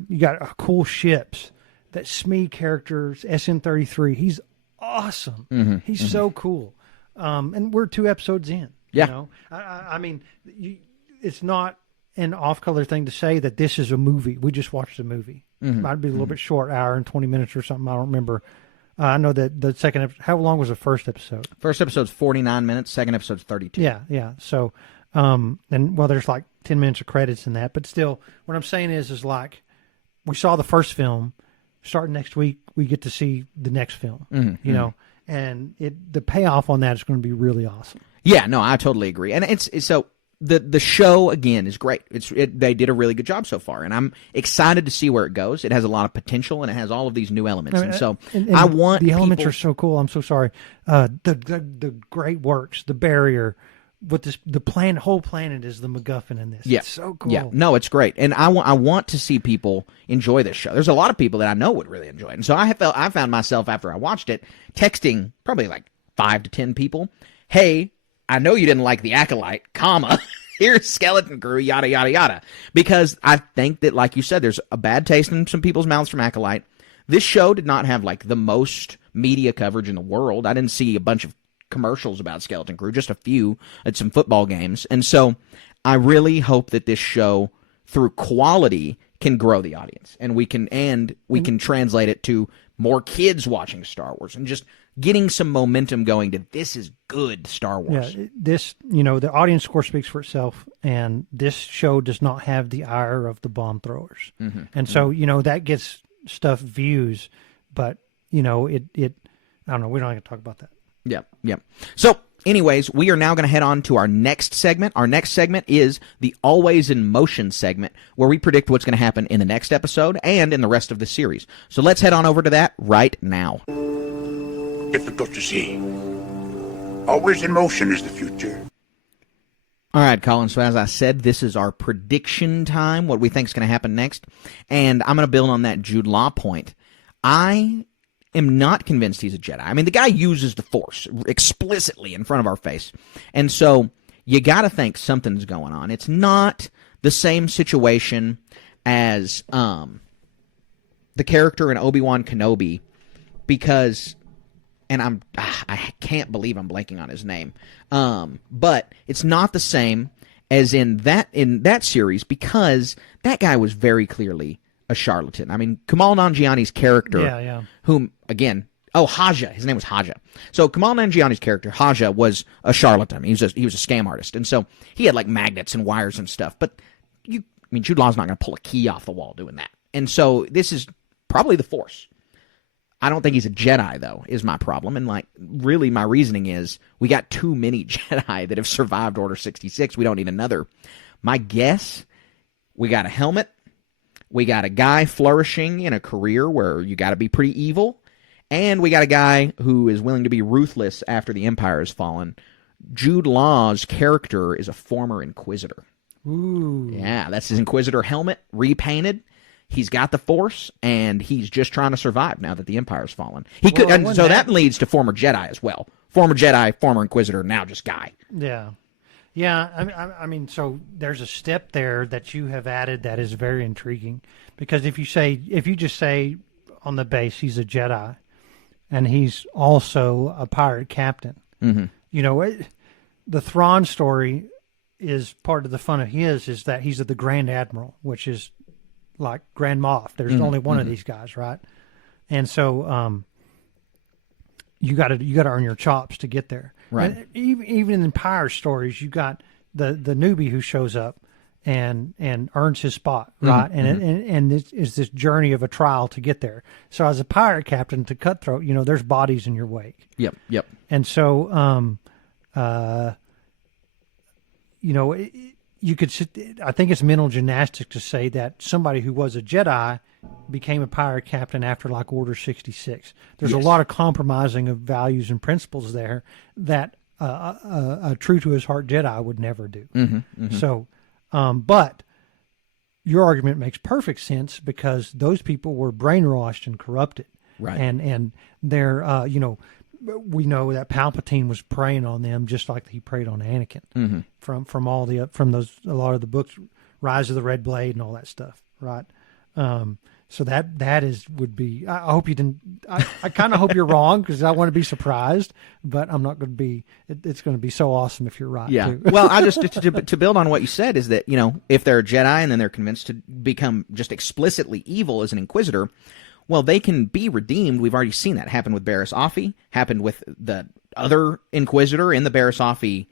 You got cool ships. That Smee characters, SM-33, he's awesome. He's so cool. And we're 2 episodes in. Yeah. I mean, it's not an off-color thing to say that this is a movie. We just watched a movie. Might be a little bit short, hour and 20 minutes or something. I don't remember. I know that the second episode, how long was the first episode? First episode's 49 minutes. Second episode's 32. Yeah. So, there's like 10 minutes of credits in that. But still, what I'm saying is like, we saw the first film. Starting next week, we get to see the next film, you know, and the payoff on that is going to be really awesome. Yeah, no, I totally agree. And it's so the show again is great. They did a really good job so far, and I'm excited to see where it goes. It has a lot of potential, and it has all of these new elements. And so I want the elements are so cool. I'm so sorry. The great works, the barrier. With this, whole planet is the MacGuffin in this. Yeah. It's so cool. Yeah, no, it's great, and I want to see people enjoy this show. There's a lot of people that I know would really enjoy it, and so I found myself after I watched it texting probably like 5 to 10 people. Hey, I know you didn't like The Acolyte, here's Skeleton Crew, yada yada yada, because I think that, like you said, there's a bad taste in some people's mouths from Acolyte. This show did not have like the most media coverage in the world. I didn't see a bunch of commercials about Skeleton Crew, just a few at some football games. And so I really hope that this show, through quality, can grow the audience, and we can translate it to more kids watching Star Wars and just getting some momentum going to this is good Star Wars. Yeah, this, the audience score speaks for itself, and this show does not have the ire of the bomb throwers. And so, that gets stuff views, but, it I don't know, we don't have to talk about that. Yep. So, anyways, we are now going to head on to our next segment. Our next segment is the Always in Motion segment, where we predict what's going to happen in the next episode and in the rest of the series. So let's head on over to that right now. Difficult to see. Always in motion is the future. All right, Colin, so as I said, this is our prediction time, what we think is going to happen next. And I'm going to build on that Jude Law point. I am not convinced he's a Jedi. I mean, the guy uses the Force explicitly in front of our face. And so you got to think something's going on. It's not the same situation as the character in Obi-Wan Kenobi, because, and I can't believe I'm blanking on his name, but it's not the same as in that series, because that guy was very clearly a charlatan. I mean, Kumail Nanjiani's character, whom, again, Haja, his name was Haja. So Kumail Nanjiani's character, Haja, was a charlatan. He was a scam artist. And so he had like magnets and wires and stuff. But Jude Law's not going to pull a key off the wall doing that. And so this is probably the Force. I don't think he's a Jedi, though, is my problem. And like, really, my reasoning is we got too many Jedi that have survived Order 66. We don't need another. My guess, we got a helmet. We got a guy flourishing in a career where you got to be pretty evil. And we got a guy who is willing to be ruthless after the Empire has fallen. Jude Law's character is a former Inquisitor. Ooh. Yeah, that's his Inquisitor helmet, repainted. He's got the Force, and he's just trying to survive now that the Empire's fallen. That leads to former Jedi as well. Former Jedi, former Inquisitor, now just guy. Yeah. Yeah, I mean, so there's a step there that you have added that is very intriguing, because if you just say on the base he's a Jedi, and he's also a pirate captain, the Thrawn story is part of the fun of his is that he's the Grand Admiral, which is like Grand Moff. There's only one of these guys, right? And so you got to earn your chops to get there. Right. And even in Empire stories, you got the newbie who shows up and earns his spot, right? And it is this journey of a trial to get there. So as a pirate captain to Cutthroat, there's bodies in your wake. Yep. And so, you could sit. I think it's mental gymnastics to say that somebody who was a Jedi became a pirate captain after like Order 66. There's a lot of compromising of values and principles there that a true to his heart Jedi would never do. So, but your argument makes perfect sense, because those people were brainwashed and corrupted. Right. And they're, we know that Palpatine was preying on them just like he preyed on Anakin from a lot of the books, Rise of the Red Blade and all that stuff. Right. So that would be. I hope you didn't. I kind of hope you're wrong because I want to be surprised, but I'm not going to be. It's going to be so awesome if you're right. Yeah. Too. Well, I just to build on what you said is that if they're a Jedi and then they're convinced to become just explicitly evil as an Inquisitor, well, they can be redeemed. We've already seen that happen with Barriss Offee. Happened with the other Inquisitor in the Barriss Offee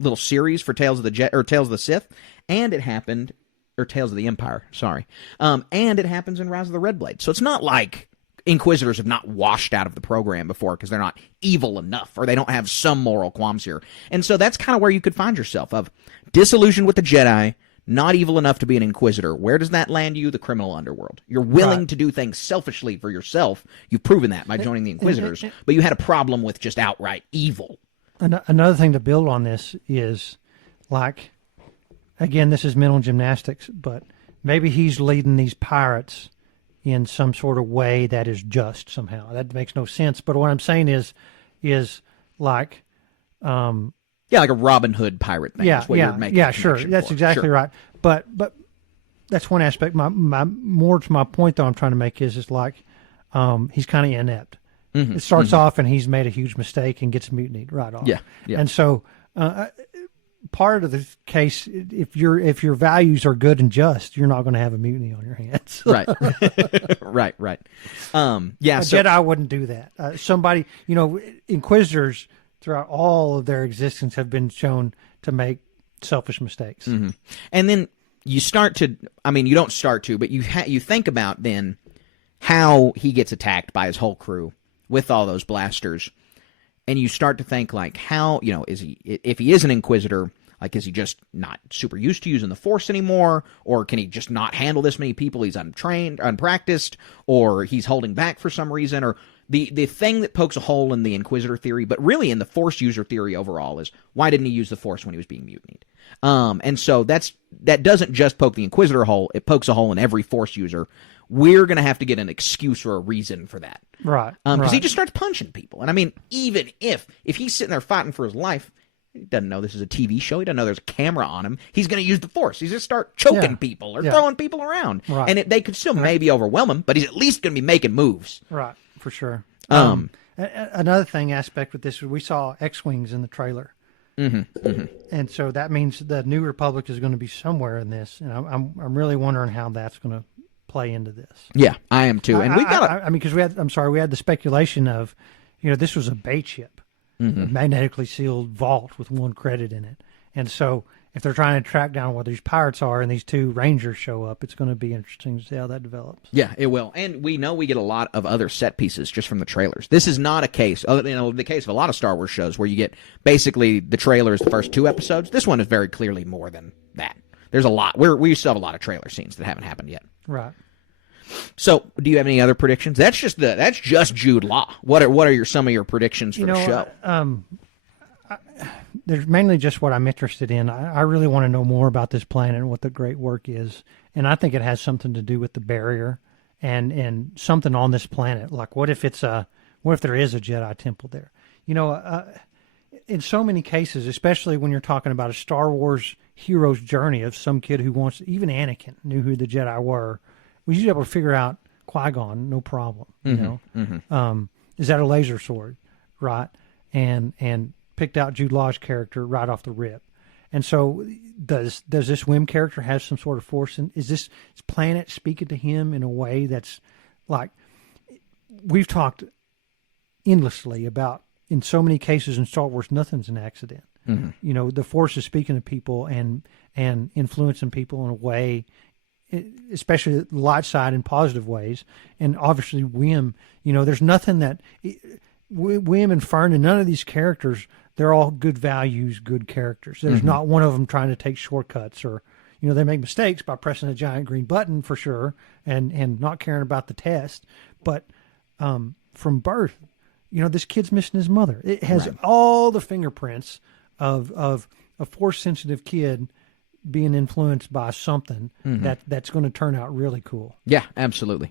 little series for Tales of the Sith, and it happened. Or Tales of the Empire, sorry. And it happens in Rise of the Red Blade. So it's not like Inquisitors have not washed out of the program before because they're not evil enough or they don't have some moral qualms here. And so that's kind of where you could find yourself of disillusioned with the Jedi, not evil enough to be an Inquisitor. Where does that land you? The criminal underworld. You're willing to do things selfishly for yourself. You've proven that by joining the Inquisitors. But you had a problem with just outright evil. Another thing to build on this is like... Again, this is mental gymnastics, but maybe he's leading these pirates in some sort of way that is just somehow. That makes no sense. But what I'm saying is like, like a Robin Hood pirate thing. Yeah, is what you're making yeah, sure. That's exactly right. But that's one aspect. My more to my point though, I'm trying to make is like, he's kind of inept. It starts off and he's made a huge mistake and gets mutinied right off. Yeah. And so. Part of the case, if your values are good and just, you're not going to have a mutiny on your hands. Right. Right. Yeah. Jedi wouldn't do that. Somebody, Inquisitors throughout all of their existence have been shown to make selfish mistakes. Mm-hmm. And then you start to, you don't start to, but you think about then how he gets attacked by his whole crew with all those blasters. And you start to think, like, how, is he, if he is an Inquisitor, like, is he just not super used to using the Force anymore? Or can he just not handle this many people? He's untrained, unpracticed, or he's holding back for some reason? Or the thing that pokes a hole in the Inquisitor theory, but really in the Force user theory overall, is why didn't he use the Force when he was being mutinied? And so that doesn't just poke the Inquisitor hole, it pokes a hole in every Force user. We're going to have to get an excuse or a reason for that. Right. Because he just starts punching people. And even if he's sitting there fighting for his life, he doesn't know this is a TV show. He doesn't know there's a camera on him. He's going to use the Force. He's going to start choking people or throwing people around. Right. And they could still maybe overwhelm him, but he's at least going to be making moves. Right, for sure. Another aspect with this is we saw X-Wings in the trailer. And so that means the New Republic is going to be somewhere in this. And I'm really wondering how that's going to play into this. Yeah, I am too. And we got because we had the speculation of, this was a bait ship, a magnetically sealed vault with one credit in it. And so if they're trying to track down what these pirates are and these two Rangers show up, it's going to be interesting to see how that develops. Yeah, it will. And we know we get a lot of other set pieces just from the trailers. This is not a case, the case of a lot of Star Wars shows where you get basically the trailers the first 2 episodes. This one is very clearly more than that. There's a lot. We still have a lot of trailer scenes that haven't happened yet. Right. So, do you have any other predictions? That's just Jude Law. What are some of your predictions for the show? There's mainly just what I'm interested in. I really want to know more about this planet and what the great work is, and I think it has something to do with the barrier and something on this planet. Like, what if there is a Jedi temple there? In so many cases, especially when you're talking about a Star Wars hero's journey of some kid who wants, even Anakin knew who the Jedi were. We should be able to figure out Qui-Gon, no problem. Is that a laser sword, right? And picked out Jude Law's character right off the rip. And so, does this Wim character have some sort of force? And is this planet speaking to him in a way that's like, we've talked endlessly about, in so many cases in Star Wars, nothing's an accident. The Force is speaking to people and influencing people in a way, especially the light side in positive ways. And obviously Wim, there's nothing that Wim and Fern and none of these characters, they're all good values, good characters. There's not one of them trying to take shortcuts or, they make mistakes by pressing a giant green button for sure and not caring about the test. But from birth, this kid's missing his mother. It has all the fingerprints of a Force-sensitive kid being influenced by something that's going to turn out really cool. Yeah, absolutely.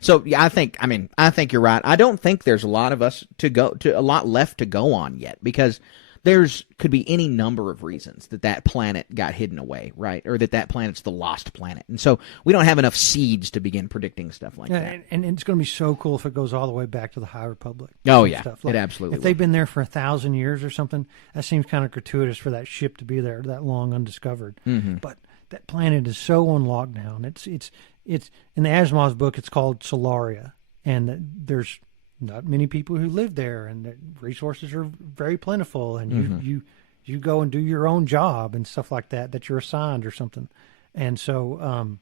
So yeah, I think you're right. I don't think there's a lot left to go on yet because there's could be any number of reasons that planet got hidden away, right? Or that planet's the lost planet. And so we don't have enough seeds to begin predicting stuff like that. And it's going to be so cool if it goes all the way back to the High Republic. Oh, yeah. Stuff. It absolutely If they've been there for 1,000 years or something, that seems kind of gratuitous for that ship to be there that long undiscovered. Mm-hmm. But that planet is so on lockdown. It's in the Asimov's book, it's called Solaria. And there's not many people who live there, and the resources are very plentiful, and you go and do your own job and stuff like that you're assigned or something. And so,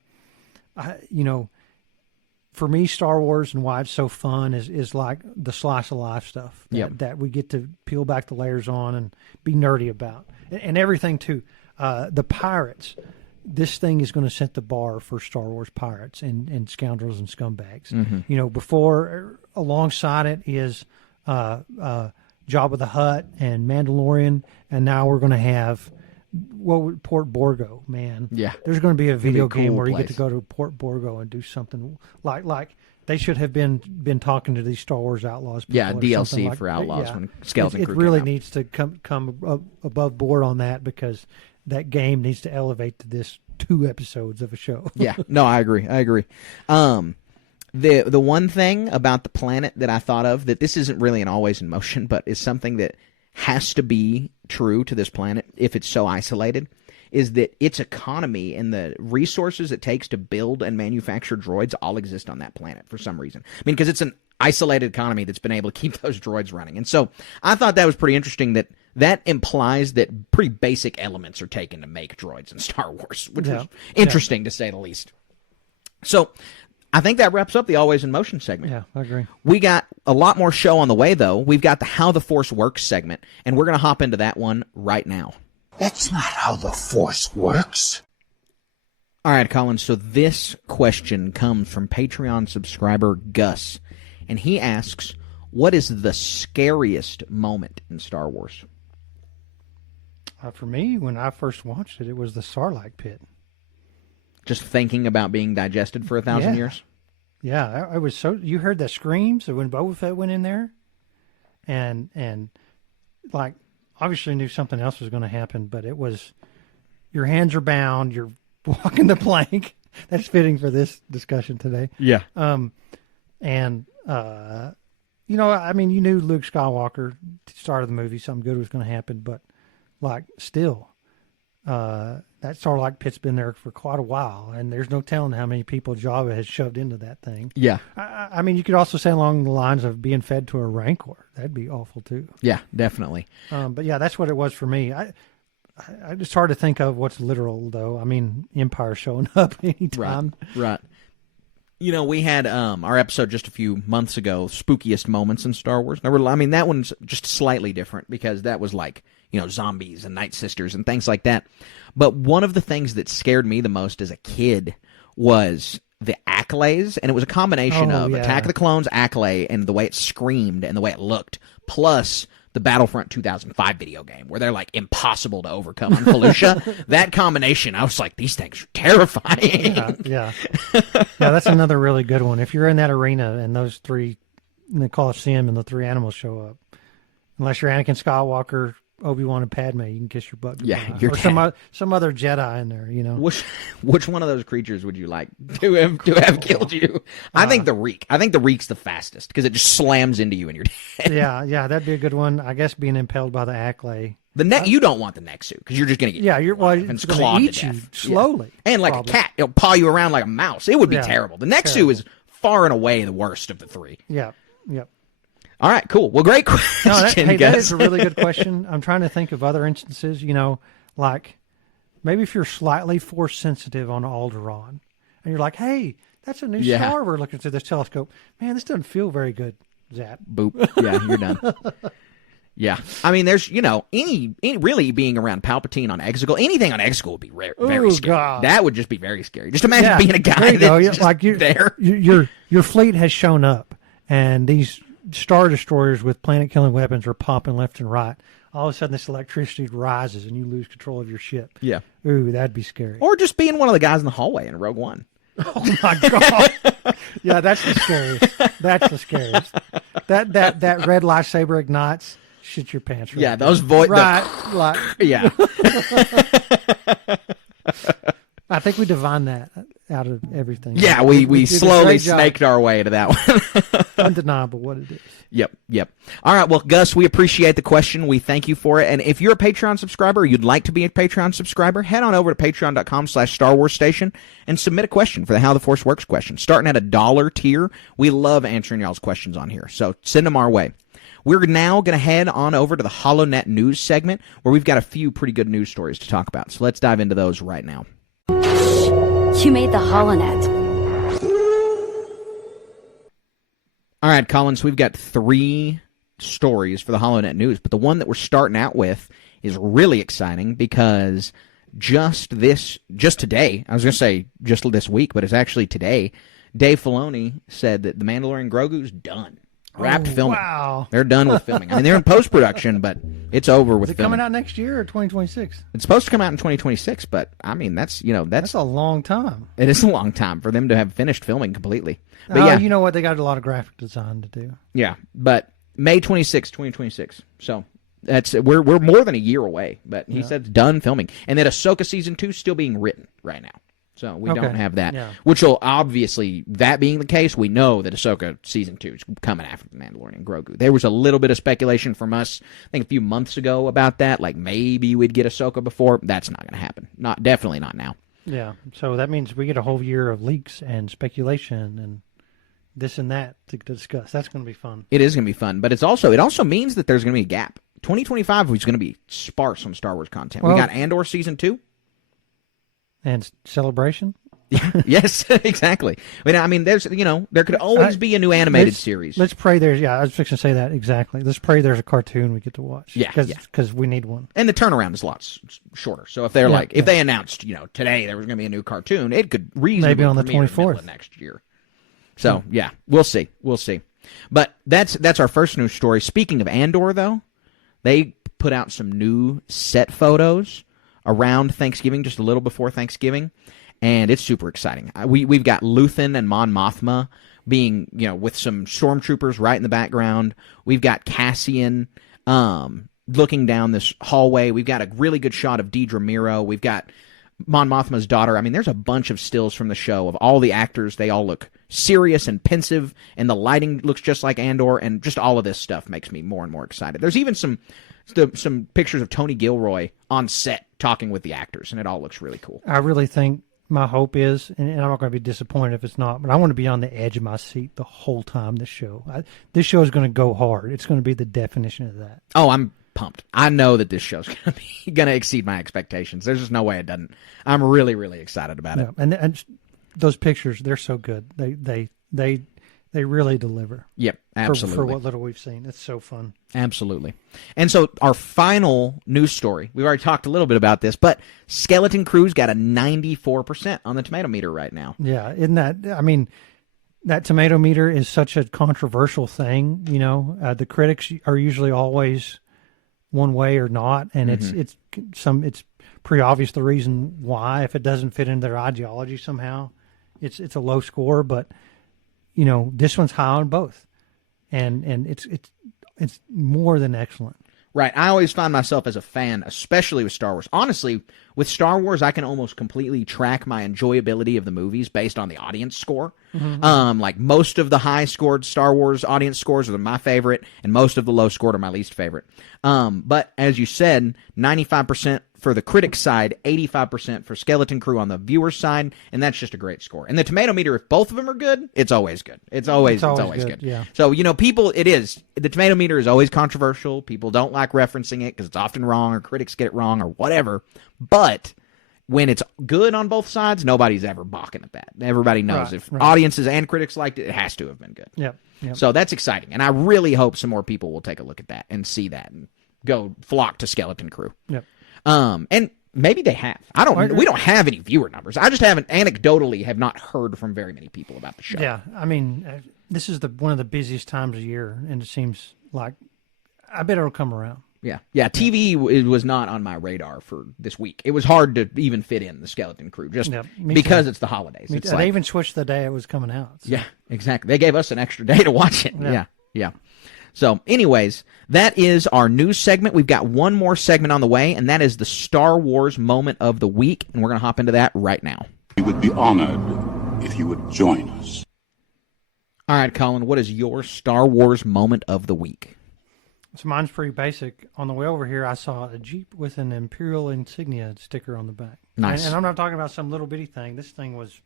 for me, Star Wars and why it's so fun is like the slice of life stuff that we get to peel back the layers on and be nerdy about, and everything too. The pirates. This thing is going to set the bar for Star Wars pirates and scoundrels and scumbags. Mm-hmm. Before, alongside it is Jabba the Hutt and Mandalorian, and now we're going to have Port Borgo. Man, yeah, there's going to be a video game where you place. get to go to Port Borgo and do something like they should have been talking to these Star Wars Outlaws people. Yeah, DLC for Outlaws when Skeleton Crew It really came out. needs to come above board on that, because that game needs to elevate to this 2 episodes of a show. Yeah, no, I agree. The one thing about the planet that I thought of, that this isn't really an always in motion, but is something that has to be true to this planet if it's so isolated, is that its economy and the resources it takes to build and manufacture droids all exist on that planet for some reason. I mean, because it's an isolated economy that's been able to keep those droids running. And so I thought that was pretty interesting, that implies that pretty basic elements are taken to make droids in Star Wars, which was interesting to say the least. So I think that wraps up the Always in Motion segment. Yeah, I agree. We got a lot more show on the way, though. We've got the How the Force Works segment, and we're going to hop into that one right now. That's not how the Force works. All right, Colin, so this question comes from Patreon subscriber Gus, and he asks, what is the scariest moment in Star Wars? For me, when I first watched it was the Sarlacc pit. Just thinking about being digested for 1,000 years? Yeah, I was so. You heard the screams when Boba Fett went in there, and like obviously knew something else was going to happen, but it was your hands are bound, you're walking the plank. That's fitting for this discussion today. Yeah. I mean, you knew Luke Skywalker started the movie, something good was going to happen, but like still, that Sarlacc pit's been there for quite a while, and there's no telling how many people Jabba has shoved into that thing. Yeah. I mean, you could also say along the lines of being fed to a Rancor. That'd be awful too. Yeah, definitely. But yeah, that's what it was for me. It's hard to think of what's literal, though. I mean, Empire showing up anytime. Right. You know, we had our episode just a few months ago, Spookiest Moments in Star Wars. Now, that one's just slightly different because that was like, zombies and Night Sisters and things like that. But one of the things that scared me the most as a kid was the Acklays, and it was a combination of Attack of the Clones, Acklay, and the way it screamed and the way it looked, plus the Battlefront 2005 video game, where they're like impossible to overcome on Felucia. That combination, I was like, these things are terrifying. Yeah, that's another really good one. If you're in that arena and those three in the Coliseum and the 3 animals show up, unless you're Anakin Skywalker, Obi-Wan, and Padme, you can kiss your butt goodbye. Yeah, you're or some other Jedi in there, Which one of those creatures would you like to have killed you? I think the Reek. I think the Reek's the fastest because it just slams into you and you're dead. Yeah, that'd be a good one. I guess being impaled by the Acklay. You don't want the Nexu because you're just gonna get it's clawed eat to you death slowly, and like probably. a cat, it'll paw you around like a mouse. It would be terrible. The Nexu is far and away the worst of the 3. Yeah. All right, cool. Well, great question, that is a really good question. I'm trying to think of other instances, like maybe if you're slightly force sensitive on Alderaan and you're like, hey, that's a new star we're looking through this telescope. Man, this doesn't feel very good. Zap. Boop. Yeah, you're done. Yeah. I mean, there's, any really being around Palpatine on Exegol, anything on Exegol would be very scary. God. That would just be very scary. Just imagine being a guy that's there. Your fleet has shown up, and these Star Destroyers with planet-killing weapons are popping left and right. All of a sudden, this electricity rises, and you lose control of your ship. Yeah. Ooh, that'd be scary. Or just being one of the guys in the hallway in Rogue One. Oh, my God. Yeah, that's the scariest. That's the scariest. That red lightsaber ignites, shit your pants. Yeah, those voice. Right. Like, Yeah. I think we divined that out of everything. Yeah, we did a slowly great job. snaked our way to that one. Undeniable what it is. Yep. All right, well, Gus, we appreciate the question. We thank you for it. And if you're a Patreon subscriber or you'd like to be a Patreon subscriber, head on over to patreon.com/Star Wars Station and submit a question for the How the Force Works question. Starting at $1 tier, we love answering y'all's questions on here. So send them our way. We're now going to head on over to the HoloNet news segment where we've got a few pretty good news stories to talk about. So let's dive into those right now. You made the HoloNet. All right, Collins, we've got 3 stories for the HoloNet news, but the one that we're starting out with is really exciting because just today, I was going to say just this week, but it's actually today, Dave Filoni said that The Mandalorian Grogu's done. Wrapped filming. Wow. They're done with filming. I mean, they're in post-production, but it's over with Is it filming. coming out next year or 2026? It's supposed to come out in 2026, but I mean, that's a long time. it is a long time for them to have finished filming completely. But yeah, You know what? They got a lot of graphic design to do. yeah, but May 26, 2026. So that's we're more than a year away, but he said it's done filming, and that Ahsoka season 2 is still being written right now. So we don't have that, which will obviously, that being the case, we know that Ahsoka Season 2 is coming after The Mandalorian and Grogu. There was a little bit of speculation from us, I think a few months ago about that, like maybe we'd get Ahsoka before. That's not going to happen. Definitely not now. Yeah, so that means we get a whole year of leaks and speculation and this and that to discuss. That's going to be fun. It is going to be fun, but it also means that there's going to be a gap. 2025 is going to be sparse on Star Wars content. Well, we got Andor Season 2. And Celebration? Yes, exactly. I mean, there's, there could always be a new animated series. Let's pray there's, I was fixing to say that, exactly. Let's pray there's a cartoon we get to watch. Yeah. Because we need one. And the turnaround is a lot shorter. So if they're if they announced, today there was going to be a new cartoon, it could reasonably maybe on the premiere in 24th middle of next year. So, yeah, we'll see. But that's our first news story. Speaking of Andor, though, they put out some new set photos around Thanksgiving, just a little before Thanksgiving, and it's super exciting. We've got Luthen and Mon Mothma being, with some stormtroopers right in the background. We've got Cassian looking down this hallway. We've got a really good shot of Dedra Meero. We've got Mon Mothma's daughter. I mean, there's a bunch of stills from the show of all the actors. They all look serious and pensive, and the lighting looks just like Andor, and just all of this stuff makes me more and more excited. There's even some pictures of Tony Gilroy on set talking with the actors, and it all looks really cool. I really think my hope is, and I'm not going to be disappointed if it's not, but I want to be on the edge of my seat the whole time this show. This show is going to go hard. It's going to be the definition of that. Oh, I'm pumped. I know that this show's going to exceed my expectations. There's just no way it doesn't. I'm really, really excited about it. And those pictures, they're so good. They really deliver. Yep, absolutely. For what little we've seen. It's so fun. Absolutely. And so our final news story, we've already talked a little bit about this, but Skeleton Crew's got a 94% on the tomato meter right now. Yeah, isn't that, I mean, that tomato meter is such a controversial thing, the critics are usually always one way or not, and it's pretty obvious the reason why. If it doesn't fit into their ideology somehow, it's a low score, but this one's high on both, and it's more than excellent. Right. I always find myself as a fan, especially with Star Wars. Honestly, with Star Wars, I can almost completely track my enjoyability of the movies based on the audience score. Mm-hmm. Like most of the high-scored Star Wars audience scores are my favorite, and most of the low-scored are my least favorite. But as you said, 95% for the critic side, 85% for Skeleton Crew on the viewer side, and that's just a great score. And the tomato meter, if both of them are good, it's always good. It's always good. Yeah. So, the tomato meter is always controversial. People don't like referencing it because it's often wrong, or critics get it wrong, or whatever. But when it's good on both sides, nobody's ever balking at that. Everybody knows if audiences and critics liked it, it has to have been good. Yep. So that's exciting. And I really hope some more people will take a look at that and see that and go flock to Skeleton Crew. Yep. And maybe they have. We don't have any viewer numbers. I just anecdotally have not heard from very many people about the show. Yeah. I mean, this is one of the busiest times of year, and it seems like I bet it'll come around. Yeah. TV was not on my radar for this week. It was hard to even fit in the Skeleton Crew just because it's the holidays. They even switched the day it was coming out. So. Yeah, exactly. They gave us an extra day to watch it. Yeah. So, anyways, that is our news segment. We've got one more segment on the way, and that is the Star Wars moment of the week, and we're going to hop into that right now. We would be honored if you would join us. All right, Colin, what is your Star Wars moment of the week? So mine's pretty basic. On the way over here, I saw a Jeep with an Imperial insignia sticker on the back. Nice. And I'm not talking about some little bitty thing. This thing was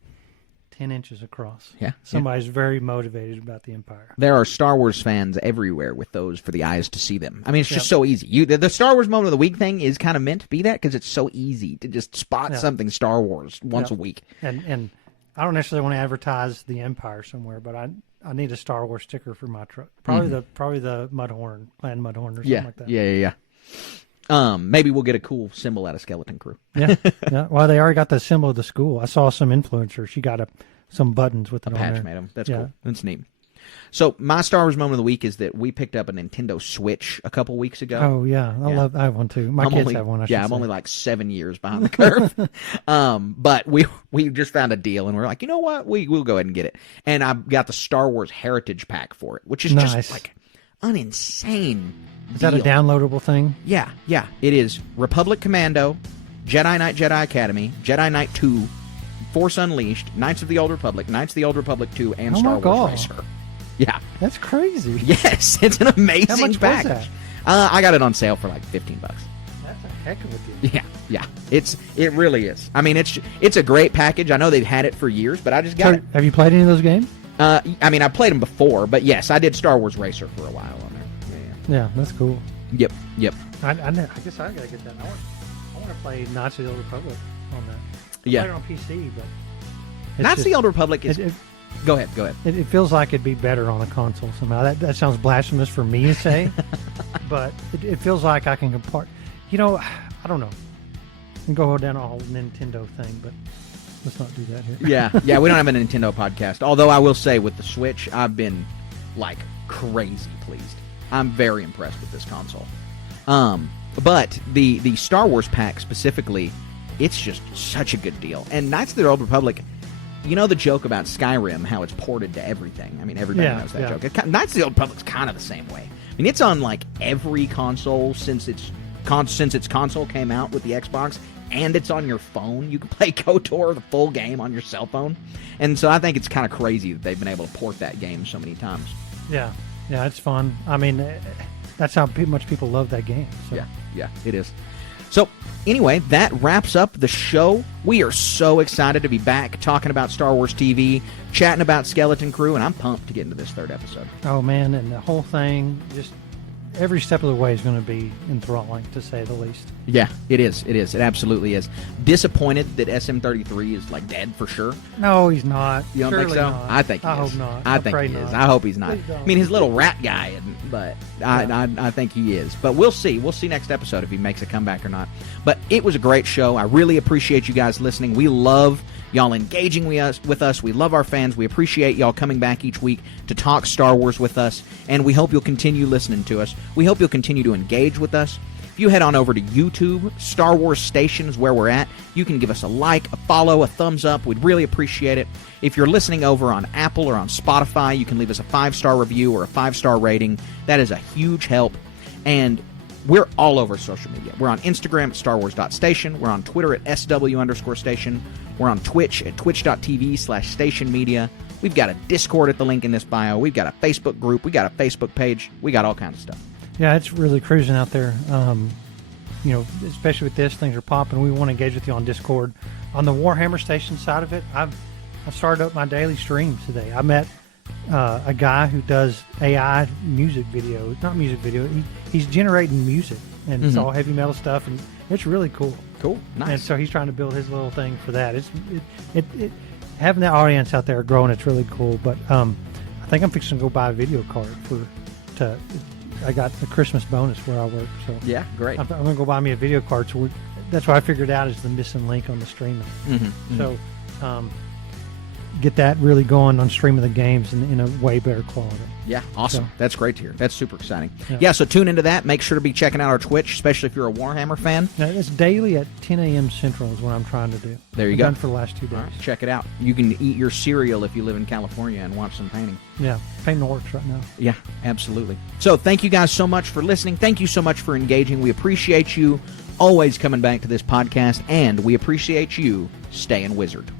10 inches across. Yeah. Somebody's very motivated about the Empire. There are Star Wars fans everywhere with those for the eyes to see them. I mean, it's just so easy. The Star Wars moment of the week thing is kind of meant to be that because it's so easy to just spot something Star Wars once a week. And I don't necessarily want to advertise the Empire somewhere, but I need a Star Wars sticker for my truck. Probably the Mudhorn, Clan Mudhorn or something like that. Yeah. Maybe we'll get a cool symbol out of Skeleton Crew. Yeah. Well, they already got the symbol of the school. I saw some influencer. She got some buttons with it on patch there. made them. That's cool. That's neat. So my Star Wars moment of the week is that we picked up a Nintendo Switch a couple weeks ago. Oh yeah, I have one too. My kids have one. I'm only like 7 years behind the curve. But we just found a deal and we're like, you know what? We'll go ahead and get it. And I got the Star Wars Heritage Pack for it, which is just like an insane Is that a downloadable thing? Yeah. It is Republic Commando, Jedi Knight Jedi Academy, Jedi Knight 2, Force Unleashed, Knights of the Old Republic, Knights of the Old Republic 2, and Star Wars Racer. Yeah. That's crazy. Yes, it's an amazing How much package. was that? I got it on sale for like $15. That's a heck of a deal. Yeah. It really is. I mean, it's a great package. I know they've had it for years, but I just got it. Have you played any of those games? I mean, I played them before, but yes, I did Star Wars Racer for a while on there. Yeah, that's cool. Yep. I guess I gotta get that. I want to play Knights of the Old Republic on that. I played it on PC, but Knights of the Old Republic is. Go ahead. It feels like it'd be better on a console somehow. That sounds blasphemous for me to say, but it feels like I can compart. You know, I don't know. I can go down a whole Nintendo thing, but let's not do that here. Yeah. We don't have a Nintendo podcast. Although I will say, with the Switch, I've been like crazy pleased. I'm very impressed with this console. But the Star Wars pack specifically, it's just such a good deal. And Knights of the Old Republic. You know the joke about Skyrim, how it's ported to everything. I mean, everybody knows that joke. Knights of the Old Republic's kind of the same way. I mean, it's on like every console since its console came out with the Xbox, and it's on your phone. You can play KOTOR, the full game, on your cell phone. And so I think it's kind of crazy that they've been able to port that game so many times. Yeah, it's fun. I mean, that's how much people love that game. So. Yeah, it is. So, anyway, that wraps up the show. We are so excited to be back talking about Star Wars TV, chatting about Skeleton Crew, and I'm pumped to get into this third episode. Oh, man, and the whole thing, just every step of the way is going to be enthralling, to say the least. Yeah, it is. It absolutely is. Disappointed that SM33 is, like, dead for sure. No, he's not. You don't think so? Not. I think he is. I hope not. I think he is. Not. I hope he's not. Please I mean, his little rat guy isn't, but Yeah. I think he is. But we'll see. We'll see next episode if he makes a comeback or not. But it was a great show. I really appreciate you guys listening. We love y'all engaging with us. We love our fans. We appreciate y'all coming back each week to talk Star Wars with us. And we hope you'll continue listening to us. We hope you'll continue to engage with us. If you head on over to YouTube, Star Wars Station is where we're at. You can give us a like, a follow, a thumbs up. We'd really appreciate it. If you're listening over on Apple or on Spotify, you can leave us a 5-star review or a 5-star rating. That is a huge help. And we're all over social media. We're on Instagram at StarWars.station. We're on Twitter at SW_station. We're on Twitch at twitch.tv/stationmedia. We've got a Discord at the link in this bio. We've got a Facebook group. We got a Facebook page. We got all kinds of stuff. Yeah, it's really cruising out there. You know, especially with this, things are popping. We want to engage with you on Discord. On the Warhammer Station side of it, I've started up my daily streams today. I met a guy who does AI music video. Not music video. He's generating music, and it's all heavy metal stuff, and it's really cool. Cool, nice. And so he's trying to build his little thing for that. It having that audience out there growing, it's really cool. But I think I'm fixing to go buy a video card I got the Christmas bonus where I work. So yeah, great. I'm going to go buy me a video card. So that's what I figured out is the missing link on the streaming. So get that really going on streaming the games in a way better quality. Yeah, awesome. So- That's great to hear. That's super exciting. Yeah. Yeah, so tune into that. Make sure to be checking out our Twitch, especially if you're a Warhammer fan. Now, it's daily at 10 a.m. Central is what I'm trying to do. There you I've go. Done for the last 2 days. All right, check it out. You can eat your cereal if you live in California and watch some painting. Yeah, painting works right now. Yeah, absolutely. So thank you guys so much for listening. Thank you so much for engaging. We appreciate you always coming back to this podcast, and we appreciate you staying wizard.